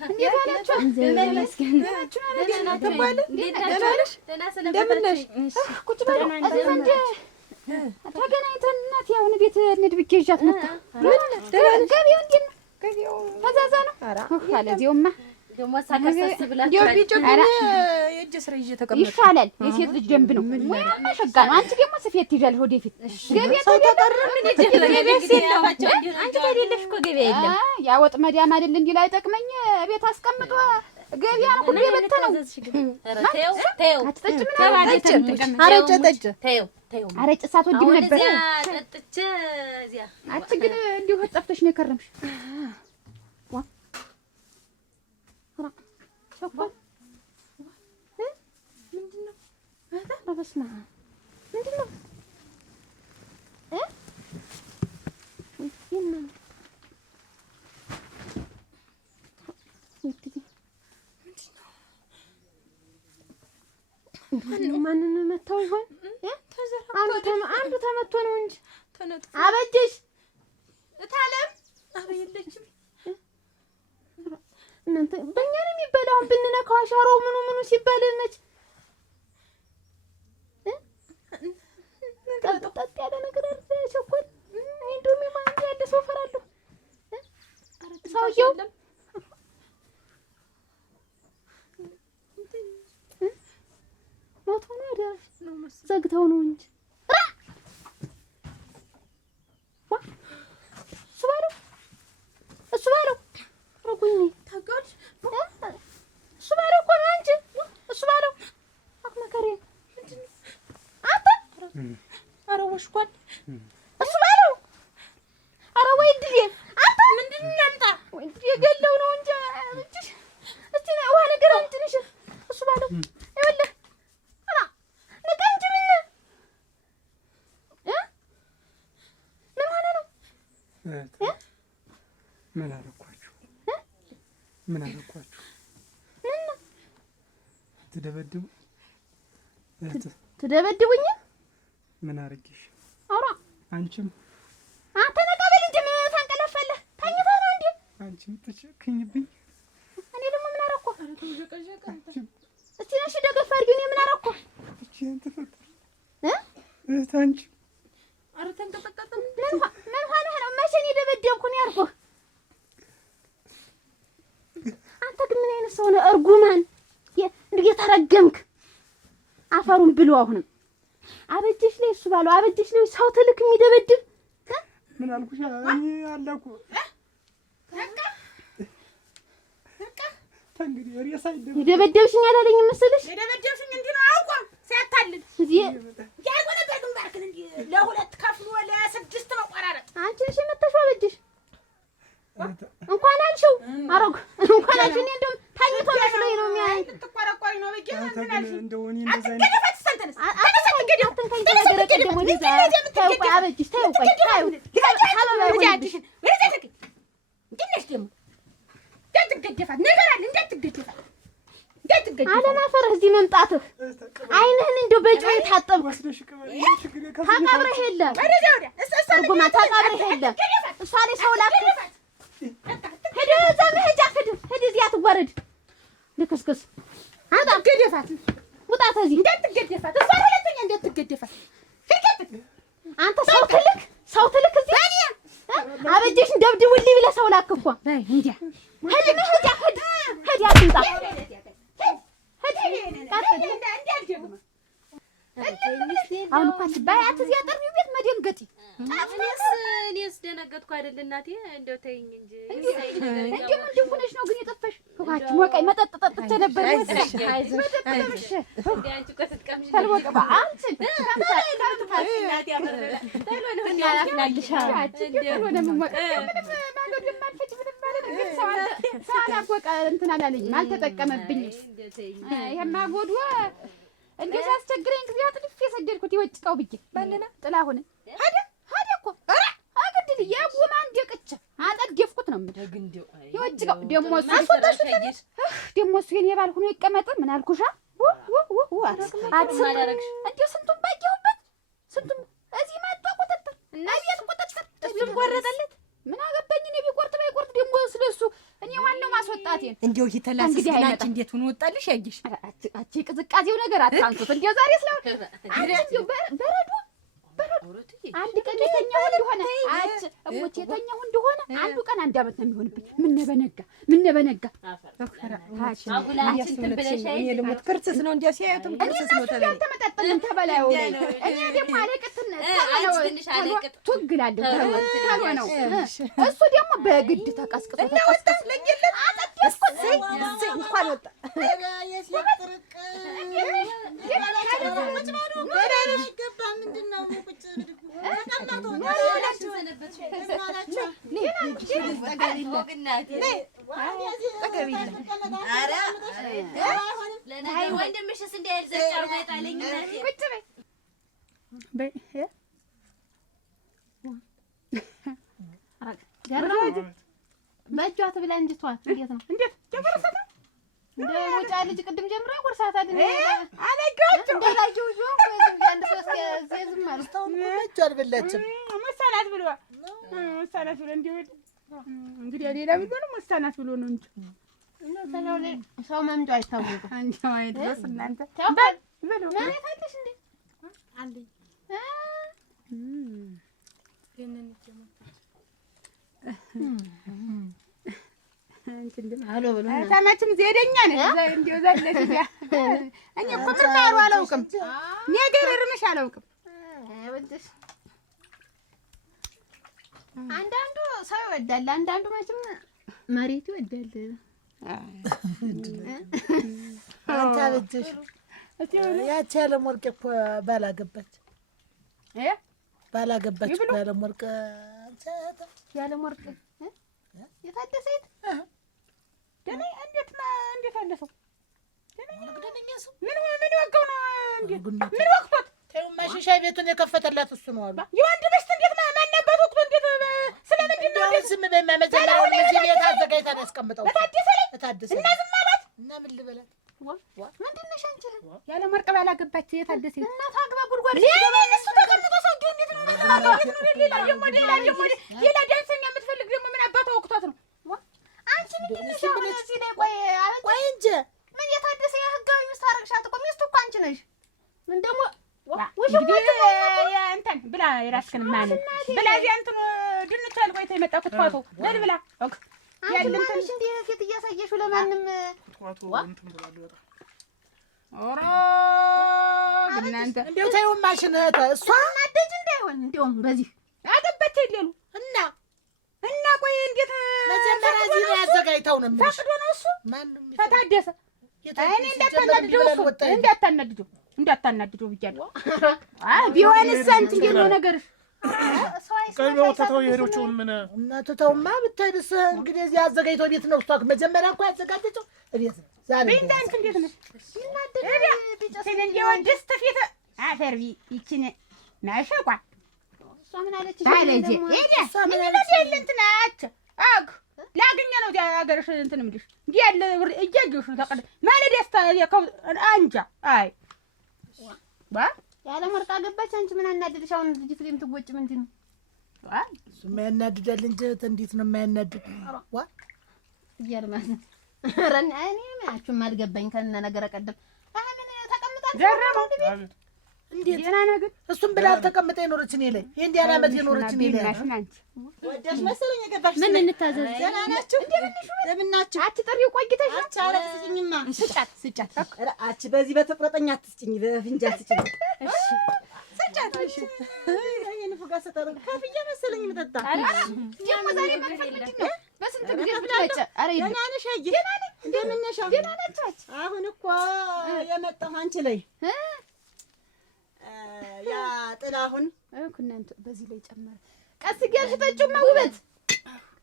እንዴት አላችሁ? ቁጭ በሉ ተገናኝተን እናቴ አሁን ቤት እንሂድ ብዬሽ ይዣት መጣ። ገቢያው እንዴት ነው? ፈዛዛ ነው አለዚያውማ የእጅ ስራ ይዤ ተቀመጥኩ። ይሻላል። የሴት ልጅ ደንብ ነው። ሙያማ ሸጋ ነው። አንቺ ደግሞ ስፌት ትይዣለሽ ወደፊት። ገቢያ አንቺ ታዲያለሽ እኮ ገቢያ የለም። ያ ወጥ መዲያም አይደል እንዲህ ላይ ጠቅመኝ ቤት አስቀምጦ ገቢያ ነው ሁሉ የበተነው። አትጠጭ ምን አረጨ ጠጭ አረጭ ሳትወጂም ነበር። ጠጥቼ እዚያ አንቺ ግን እንዲሁ ጠፍተሽ ነው የከረምሽ። ቸኮል ምንድን ነው? በስመ አብ ምንድን ነው? ማንን መታው ይሆን? አንዱ ተመቶ ነው እንጂ አበጀሽ እታለም አበየለችም። እናንተ በእኛ ነው የሚበላውን ብንነካው አሻራው ምኑ ሲባል መች ጠጥ ያለ ነገር አርዘ ቸኮል እኔ እንደውም የማን ያለ ሰው ፈራለሁ። ሰውዬው ሞቶ ነው አይደል? ዘግተው ነው እንጂ እሱ ባለው ረጉኝ ታጋጭ እሱ ባለው እኮ ነው እንጂ እሱ ባለው አክመከሬ አንተ ኧረ ወሽኳል እሱ ባለው ኧረ ወይ ድዬ አንተ ምንድን ነው ያምጣ ወይ ድዬ ገለው ነው እንጂ እስቲ ነው ውሃ ነገር አንቺንሽ እሱ ባለው ይኸውልህ ኧረ ንቃ እንጂ ምን ሆነ ነው ምን አደረኳችሁ? ምን አደረኳችሁ? ትደበድቡኝ? ምን አደረግሽ? ኧረ አንቺም አንተ ነቀበል እንጂ ምን ታንቀለፋለህ? ተኝተህ ነው እንዴ? አንቺም ትጨክኝብኝ። እኔ ደግሞ ምን አደረኩ? እስቲ ነሽ ደገፍ አድርጊ። እኔ ምን አደረኩ? እቺ ተፈጠረ አንቺ ኧረ ተንቀጠቀጠ። ምን ሆነህ ነው? መቼ ነው የደበደብኩ ነው ያልኩህ? አንተ ግን ምን አይነት ሰው ነህ? እርጉማን የተረገምክ አፈሩን ብሎ አሁንም አበጀሽ ላይ እሱ ባለው አበጀሽ ላይ ሰው ትልክ የሚደበድብ ምን አልኩሽ? እኔ አለኩ እንግዲህ ሬሳ የደበደብሽኝ አላለኝም መሰለሽ? የደበደብሽኝ እንዲህ ነው አውቆ ሲያታልል እዚህ ያልኩ ነበር ግንባርክን እንዲህ ለሁለት ከፍሎ ለ6 መቆራረጥ። አንቺ ነሽ የመታሽው አበጅሽ። እንኳን አልሽው አረግ እንኳን አልሽ። እኔ እንደውም ታኝቶ መስሎኝ ነው የሚያይ ልትቆረቆሪ ነው ብዬ ምን አልሽ? እንደው እኔ እንደዛ አትገደፋት ሰንተነስ አለማፈርህ እዚህ መምጣትህ ዓይንህን እንደው በጨው የታጠብክ ታቀብረህ የለም እርጉማ ታቀብረህ የለም። እሷ ላይ ሰው ላክ ሂድ እዛ መሄጃ ሂድ እዚያ ትወረድ ልክስክስ አንተ ገደፋት ውጣ ተዚህ እንዳትገደፋት እሷ ሁለተኛ እንዳትገደፋት አንተ ሰው ትልክ እዚህ አበጀሽን ደብድቡልኝ ብለህ ሰው ላክ እኮ በይ እንዲያ ሂድ መሄጃ ሂድ አትምጣ አሁን እኮ ባያት እዚያ ጠርቢው ቤት መደንገጥ እኔስ ደነገጥኩ አይደል እናቴ እንደው ተይኝ እንጂ እንደምን ሆነሽ ነው ግን የጠፋሽ? እባክሽ ሞቀኝ መጠጥ ጠጥቼ ነበር ወሰሽ አይዞሽ እንዴ አንቺ ቆስጥቀምሽ ተልወቀ አንቺ እናቴ ያፈረደ ተሎ ነው እኔ አላፍላልሽ እንደው ነው መሞቀ ምንም ማገድ የማልፈጭ ምንም ማለት ግን ሰው አላወቀ እንትን አላለኝም አልተጠቀመብኝም። ይሄማ ጎድዋ እንዴት አስቸግረኝ ጊዜ አጥልፍ የሰደድኩት ይወጭቀው ብዬ ባለና ጥላሁን ሀደ እኮ አገድል የጉማ እንደቅች አጠደፍኩት ነው የምደግንደው ይወጭቀው ደሞ እሱ አስወጣሽ ደሞ እሱ የኔ ባል ሆኖ ይቀመጥ ምን አልኩሻ አትማላረግሽ እንዴ ስንቱን ባየሁበት ስንቱን እዚህ ማጣ ቁጥጥር እና ቤት ቁጥጥር እሱን ቆረጠለት ምን አገባኝ እኔ ቢቆርጥ ባይቆርጥ ደሞ ስለሱ እኔ ዋናው ማስወጣቴን እንደው ይተላስስ ግላች እንዴት ሆኖ ወጣልሽ ያየሽ አቺ ቅዝቃዜው ነገር አታንሱት እንደው ዛሬ ስለ እንደው በረዶ አንድ ቀን የተኛው እንደሆነ አጭ እሞቼ የተኛው እንደሆነ አንዱ ቀን አንድ አመት ነው የሚሆንብኝ። ምን በነጋ አጉላችን ትብለሽ እኔ ልሞት ክርስስ ነው እንዴ ሲያዩትም ክርስስ ነው ተበለ ተመጣጣን ተበላዩ እኔ ደግሞ አለቅትን ትግላለሁ ታሎ ነው እሱ ደግሞ በግድ ተቀስቅሶ ተቀስቅሶ ለኝለት አጠጥኩት እንኳን ወጣ ወንድምሽስ እንዳይል ዘጭ አርጎ የጣለኝ እናቴ ቁጭ በይ በእጇ ትብላ እንጂ ተዋት። እንዴት ነው እንዴት ጀመረሰታ እንደ ወጫ ልጅ ቅድም ጀምራ ወርሳታ ግን አለጋችሁ እንደላችሁ አንድ ሶስት ዝም ማለት ነው። እጇ አልበላችም መሳናት ብሎ እንዲሁ እንግዲህ ሌላ ብሎ ነው መሳናት ብሎ ነው እንጂ ሰው መምጫ አይታወቅም። አንቺው አይደረስ እናንተ በሉ ማለት አለሽ እንዴ አለኝ አሎ ብሎ ታማችም ዘደኛ ነሽ እንዴው ዘለሽ ያ እኔ እኮ ምርማሩ አላውቅም ነገር እርምሽ አላውቅም። ወንድሽ አንዳንዱ ሰው ይወዳል፣ አንዳንዱ መቼም መሬት ይወዳል። አንተ አበጀሽ ያቺ ያለም ወርቅ እኮ ባላገባች እኮ ያለም ወርቅ ያለም ወርቅ የታደሰት ደኔ እንዴት አለፈው ደኔ ሰው ምን ወቀው ነው እንዴት ምን ወቅቶት ተይውማ ሻይ ቤቱን የከፈተላት እሱ ነው አሉ የወንድ ሚስት እንዴት ማነበት ወቅቶ እንዴት ስለምንድን ነው እንዴት ዝም በይ መጀመሪያው እዚህ ቤት አዘጋጅታ ነው ያስቀምጠው ታደሰ እና ዝም ማለት እና ምን ልበላት ምንድን ነሽ አንቺ ያለም ወርቅ ባላገባች የታደሰ እና ታግባ ጉድጓድ እሱ ተቀምጦ ሰው እንዴት ነው ሌላ ዳንሰኛ የምትፈልግ ደግሞ ምን አባቷ ወቅቷት ነው አንቺ ምንድን ነሽ እዚህ ላይ ቆይ እንጂ ምን የታደሰ የህጋዊ ሚስት አደረግሻት እኮ ሚስቱ እኮ አንቺ ነሽ ምን ደግሞ እንትን ብላ የራስህን ማለት ብላ እዚያ እንትን ድንቹ አልቆይቶ የመጣው ክትፏቱ በል ብላ አንቺ ማንሽ እንደ ፊት እያሳየሽው ለማንም ኦሮ እናንተ እንደው ተይው ማሽን እሷ እናደጅ እንዳይሆን እንደውም በዚህ አገባች ይለሉ እና ቆይ ቆይ እንዴት መጀመሪያ እዚህ ነው ያዘጋጅተው ነው የምልሽ። ፈቅዶ ነው እሱ ማንም ተታደሰ እኔ እንዳታናድደው ብያለሁ። ቢሆንስ አንቺ እንዴት ነው ነገርሽ? ቀይው ተተው የሄዶቹን ምን እናትተውማ ብታይስ እንግዲህ እዚህ አዘጋጅተው ቤት ነው እሷ መጀመሪያ እኮ ያዘጋጀችው ቤት ነው። ዛሬ ቢንዳንት እንዴት ነው እንደው ድስት ፊት አፈርቢ ይችን ናሸቋ እሷ ምን አለች? ባለጄ እሷ ምን አለች? እንትን አች አግ ላግኘ ነው ሀገርሽ እንትን የምልሽ እንዲህ ያለ እያየሁሽ ነው። ተቀደ ማለት ደስታ አንጃ አይ ያለ መርቃ ገባች። አንቺ ምን አናደድሽ? አሁን ልጅት ላይ የምትወጪ ምንድን ነው? እሱማ ያናድዳል እንጂ እንዴት ነው የማያናድድ? እያልማት ረን እኔ ምናችሁም አልገባኝ ከእነ ነገር ቀደም ምን ተቀምጣል ገረመው እንዴት ደህና ነገር እሱም ብላ ተቀምጣ የኖረች እኔ ላይ ይሄ እንዲህ አላመት የኖረች እኔ ላይ አንቺ ወዳሽ መሰለኝ የገባሽ ምን እንታዘዝ? ደህና ናችሁ? እንደምን ናችሁ? አትጥሪው ቆይተሽ አቻ አትስጭኝማ ስጫት አቺ በዚህ በተቆረጠኝ አትስጭኝ በፍንጃ ስጭኝ እሺ ስጫት እሺ ይሄን ፉጋ ሰጠረ ከፍዬ መሰለኝ መጠጣ ደግሞ ዛሬ ምንድን ነው በስንት ጊዜ ብትመጪ? ኧረ ደህና ነሽ? እንደምን ነሽ? ደህና ነች። አሁን እኮ የመጣሁ አንቺ ላይ ያ ጥላሁን እኮ እናንተ በዚህ ላይ ጨመረ። ቀስ እያልሽ ጠጪውማ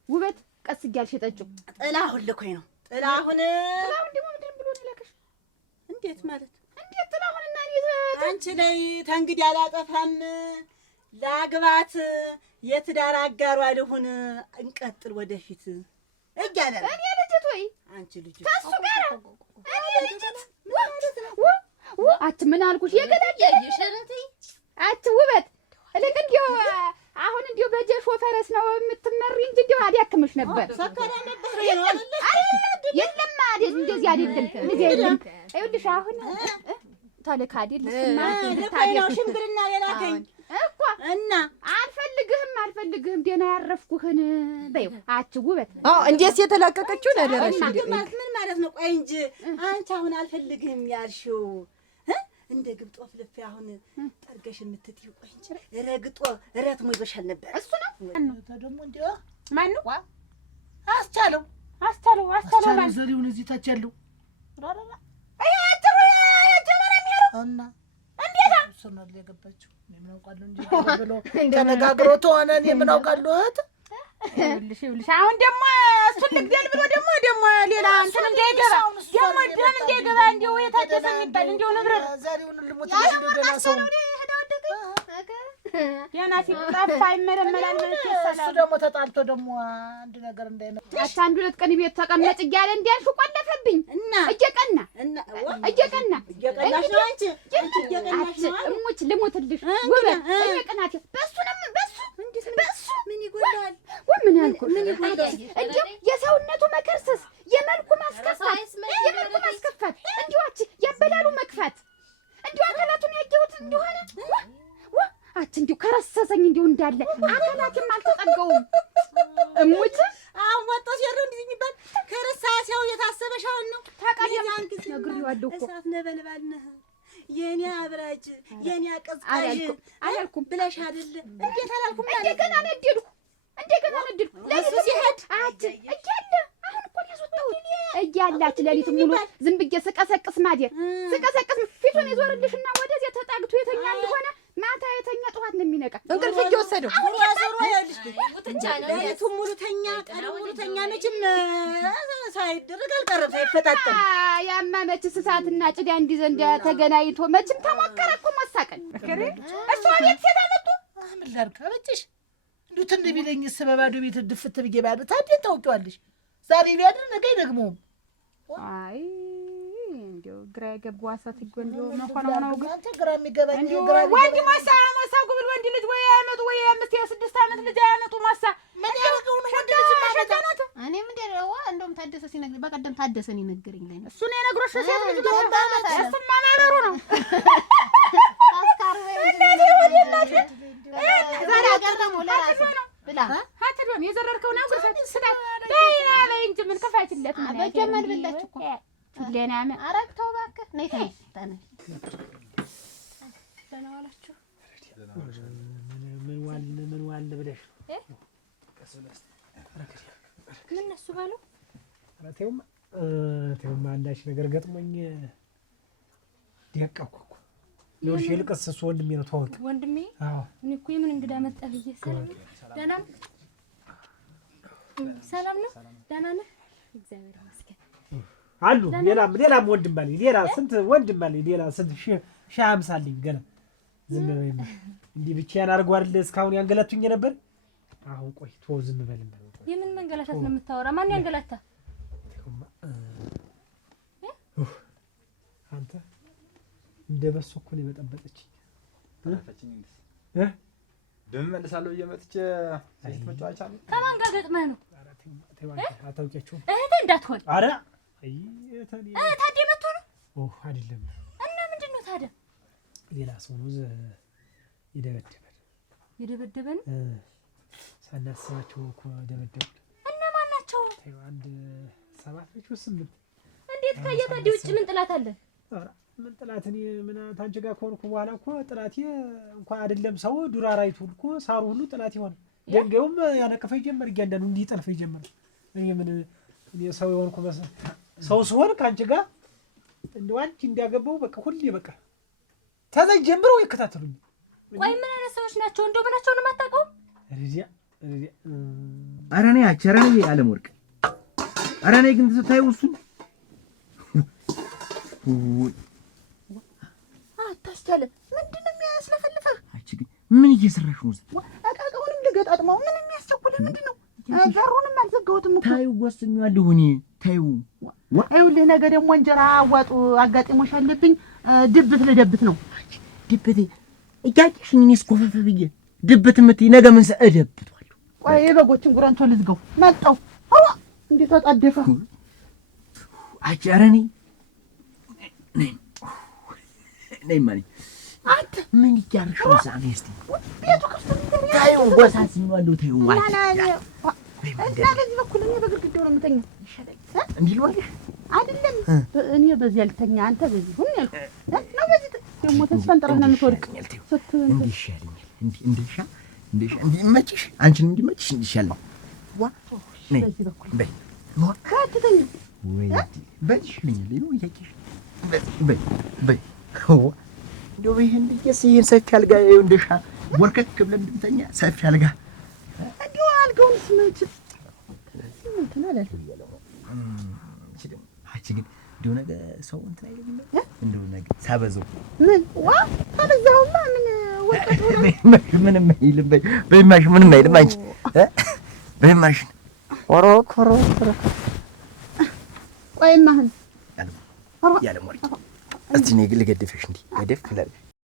ውበት ቀስ እያልሽ ጠጪው። ጥላሁን ልኮኝ ነው። ጥላሁን ደግሞ ምንድን ብሎ ነው የላከሽ? እንዴት ማለት እንዴት ጥላሁንና አንቺ ላይ ተንግዲህ አላጠፋም ላግባት የትዳር አጋሯ ልሁን እንቀጥል ወደፊት እያለ ነው። እኔ ልጅት ወይ አንቺ ልጅ ከሱ ጋር እኔ ልጅት አት ምን አልኩሽ? የገዳየሽ አት ውበት ልክ እንዲያው አሁን እንዲያው በጀሾ ፈረስ ነው የምትመሪ እንጂ እንዲያው አልያክምሽ ነበር። ሰከራ ነበር የለም አይደል? እንደዚህ አይደለም እንደዚህ አይደለም። ይኸውልሽ አሁን ታለካ አይደል? ታዲያ ሽምግልና የላከኝ እኮ እና አልፈልግህም ደህና ያረፍኩህን በይው። አች ውበት እንዴት የተላቀቀችው ለደረሽ ምን ማለት ነው? ቆይ እንጂ አንቺ አሁን አልፈልግህም ያልሽው እንደ ግብጦ ፍልፍ አሁን ጠርገሽ የምትጥዩ ቆይ እንጂ ረግጦ ረትሞ ይበሻል ነበር። እሱ ነው ደግሞ እንዴ ማን ነው? አስቻለው ማለት ዘሪውን እዚህ ታች ያለው አይ አጥሩ ጀመራ የሚሄደው እና እንዴት እሱ ነው የገባችው። እኔ ምን አውቃለሁ እንጂ ብሎ ተነጋግሮ ተሆነ እኔ ምን አውቃለሁ እህት ይኸውልሽ አሁን ደግሞ እሱን ልግደል ብሎ ደግሞ ሌላ እንትን እንዳይገባ ደግሞ ደም እንዳይገባ እንዲሁ የታደሰ የሚባል እንዲሁ ንብረት ዛሬውን ልሞት ነው ደና ሰው ገና ሲጠፋ ይመረመራል ማለት ይሰላል። እሱ ደግሞ ተጣልቶ ደግሞ አንድ ነገር እንዳይመጣ አቻ አንድ ሁለት ቀን ቤት ተቀመጭ እያለ እንዲያልሽ ቆለፈብኝ እና እየቀና ነው አንቺ እየቀናሽ ነው እሙች ልሞትልሽ ውበት እየቀናት በሱ ምን ይጎላል? ምን ያልኩሽ እንዴ የሰውነቱ መከርሰስ የመልኩ ማስከፋት እንዲሁ ያበላሉ መክፋት እንዲሁ አካላቱን ያየሁት እንደሆነ እንዲሁ ከረሰሰኝ እንዲሁ እንዳለ አካላትም አልተጠገውም። እሙት አሁን ወጣ ሲያረው እንዴ የሚባል ከረሳሲያው የታሰበሻውን ነው ታቃደም ነግሬዋለሁ እኮ እሳት ነበልባል ነህ የኔ አብራጅ የኔ አቀዝቃዥ አላልኩም ብለሽ አይደለ? እንዴት አላልኩም? እንደገና ነድልኩ ለሊት ሲሄድ እያለ አሁን እኮ ያስወጣሁት እያላች ለሊት ሙሉ ዝም ብዬ ስቀሰቅስ ማደር ፊቱን ይዞርልሽና ወደዚያ ተጣግቶ የተኛ እንደሆነ ማታ የተኛ ጠዋት ነው የሚነቃ እንቅልፍ እየወሰደው ዞሮ ያልሽ ለሊቱን ሙሉ ተኛ ቀኑን ሙሉ ተኛ መቼም ሳይደረግ አልቀረም ሳይፈጣጠም ያማ መችስ እሳትና ጭዳ እንዲህ ዘንድ ተገናኝቶ መቼም ተሞከረ እኮ ማሳቀል እሷ ቤት ሴት አመጡ ምን ላድርግ አበጭሽ እንዴት እንደሚለኝስ በባዶ ቤት ድፍት ብዬ ባዶ ታዲያ ታውቂዋለሽ ዛሬ ቢያድር ነገ ደግሞ አይ እንዲያው ግራ የገባው አሳት ይጎ እንዲያው መሆነው ነው ግን አንተ ግራ የሚገባኝ ግራ ወንድ ማሳ ጉብል ወንድ ልጅ ወይ ያመጡ ወይ 5 የ6 ዓመት ልጅ ያመጡ ማሳ ምን ያደርገው ነው ወንድ ልጅ ማመጣናት እኔ ምን ደረዋ እንደውም ታደሰ ሲነግረኝ በቀደም ታደሰን ይነገረኝ ላይ ነው እሱ ነው የነግሮሽ ሴት ልጅ ነው እሱማ ማበሩ ነው ታስካር ወይ ዛሬ አገረመው ለራሱ ብላ ሀተዶን የዘረርከውን አጉርፈት ስዳት ላይ እንጂ ምን ከፋችለት ምን በጀመል ብላች እኮ ለናም አረግተው እባክህ ነይ ተነሽ ተናዋላችሁ ምን ዋል ብለሽ ምን እሱ ባለው ተውማ አንዳች ነገር ገጥሞኝ ደቀኩ እኮ ይኸውልሽ ይልቅስ እሱ ወንድሜ ነው ተወቅ ወንድሜ አዎ እኔ እኮ የምን እንግዳ መጣ ብዬ ሰላም ነው ደህና ነህ እግዚአብሔር ይመስገን አሉ ሌላም ወንድም አለኝ ሌላ ስንት ወንድም አለኝ ሌላ ስንት ሺህ አምሳልኝ ገና ዝም በይ እንዲህ ብቻዬን አድርጎ አይደል እስካሁን ያንገላቱኝ ነበር አሁን ቆይ ተው ዝም በል የምን መንገላታት ነው የምታወራ ማን ያንገላታ አንተ እንደበሱ እኮ ነው የበጠበጠችኝ ተፈችኝ ደም መልሳለሁ እየመጥቼ አይት መጫወቻ ነው ከማን ጋር ገጥመህ ነው አታውቂያቸውም እህቴ እንዳትሆን ኧረ ታዲያ መጥቶ ነው አይደለም እና ምንድን ነው ታዲያ ሌላ ሰው ነው የደበደበን ሳናስባቸው እኮ ደበደቡ እና ማን ናቸው አንድ 7 ልጅ 8 እንዴት ከየታዲ ውጭ ምን ጥላት አለ ኧረ ምን ጥላት እኔ ምን ታንቺ ጋር ከሆንኩ በኋላ እኮ ጥላቴ እንኳን አይደለም ሰው ዱር አራዊት ሁሉ እኮ ሳሩ ሁሉ ጥላት ይሆን ደንገውም ያነቀፈኝ ጀመር እያንዳንዱ እንዲጠልፈኝ ጀመር እኔ ሰው የሆንኩ ሰው ስሆን ካንቺ ጋር እንደው አንቺ እንዲያገባው በቃ ሁሌ በቃ ተዘይ ጀምረው ይከታተሉኝ ቆይ ምን አይነት ሰዎች ናቸው እንደው ምናቸው ነው የማታውቀው ሪዲያ ኧረ እኔ አቸራኔ ዓለም ወርቅ ኧረ እኔ ግን ስታየው እሱ አታስቻለ ምንድነው የሚያስለፈልፈህ አንቺ ግን ምን እየሰራሽ ነው አቃቃውንም ልገጣጥመው ምን የሚያስቸኩልህ ምንድነው በሩንም አልዘጋሁትም እኮ ታዩ ወስኛለሁ እኔ ታዩ ይኸውልህ ነገ ደግሞ እንጀራ አዋጡ አጋጢሞሽ አለብኝ ድብት ለደብት ነው ድብት እያቂሽኝ እኔስ ኮፈፈ ብዬ ድብት የምትይ ነገ ምን እደብቷለሁ ቆይ የበጎችን ጉራንቶ ልዝገው መጣው አዋ እንዴት ተጣደፈ አጨረኒ ነይ ማኒ አንተ ምን ይያርሽ ነው ዛሬ እስቲ ቤቱ ክፍት ነው ታዩ ወሳስኛለሁ ታዩ ማለት እና በዚህ በኩል እኔ በግድግዳው ነው የምተኛው ይሻላል እንዲልወልሽ አይደለም እኔ በዚህ ያልተኛ አንተ በዚህ ሁን ያልኩ ነው በዚህ ደግሞ ተስፈንጥረህ ነው የምትወድቅ እንዲሻለኛል እንዲሻ እንዲመችሽ አንቺን እንዲመችሽ እንዲሻል ነው ዋ በዚህ በኩል በይ ካትተኛ ወይ በዚህ ልኝ ነው ያቂሽ በይ እንደው ይሄን ይሄን ሰፊ አልጋ ይኸው እንደሻ ወርከክ ብለን እንድንተኛ ሰፊ አልጋ እንደው አልጋውን ስምንት ተናላል አንቺ ግን እንደው ነገ ሰው እንትን አይልም እንደው ነገ ሳበዘው ምን ዋ ሳበዛውማ ምን ወጣት ምንም አይልም በይማሽ ምንም አይልም አንቺ በይማሽ ኦሮ ኮሮ ቆይማህን ያለ ሞሪ እስቲ ነይ ልገድፍሽ እንዴ ገደፍ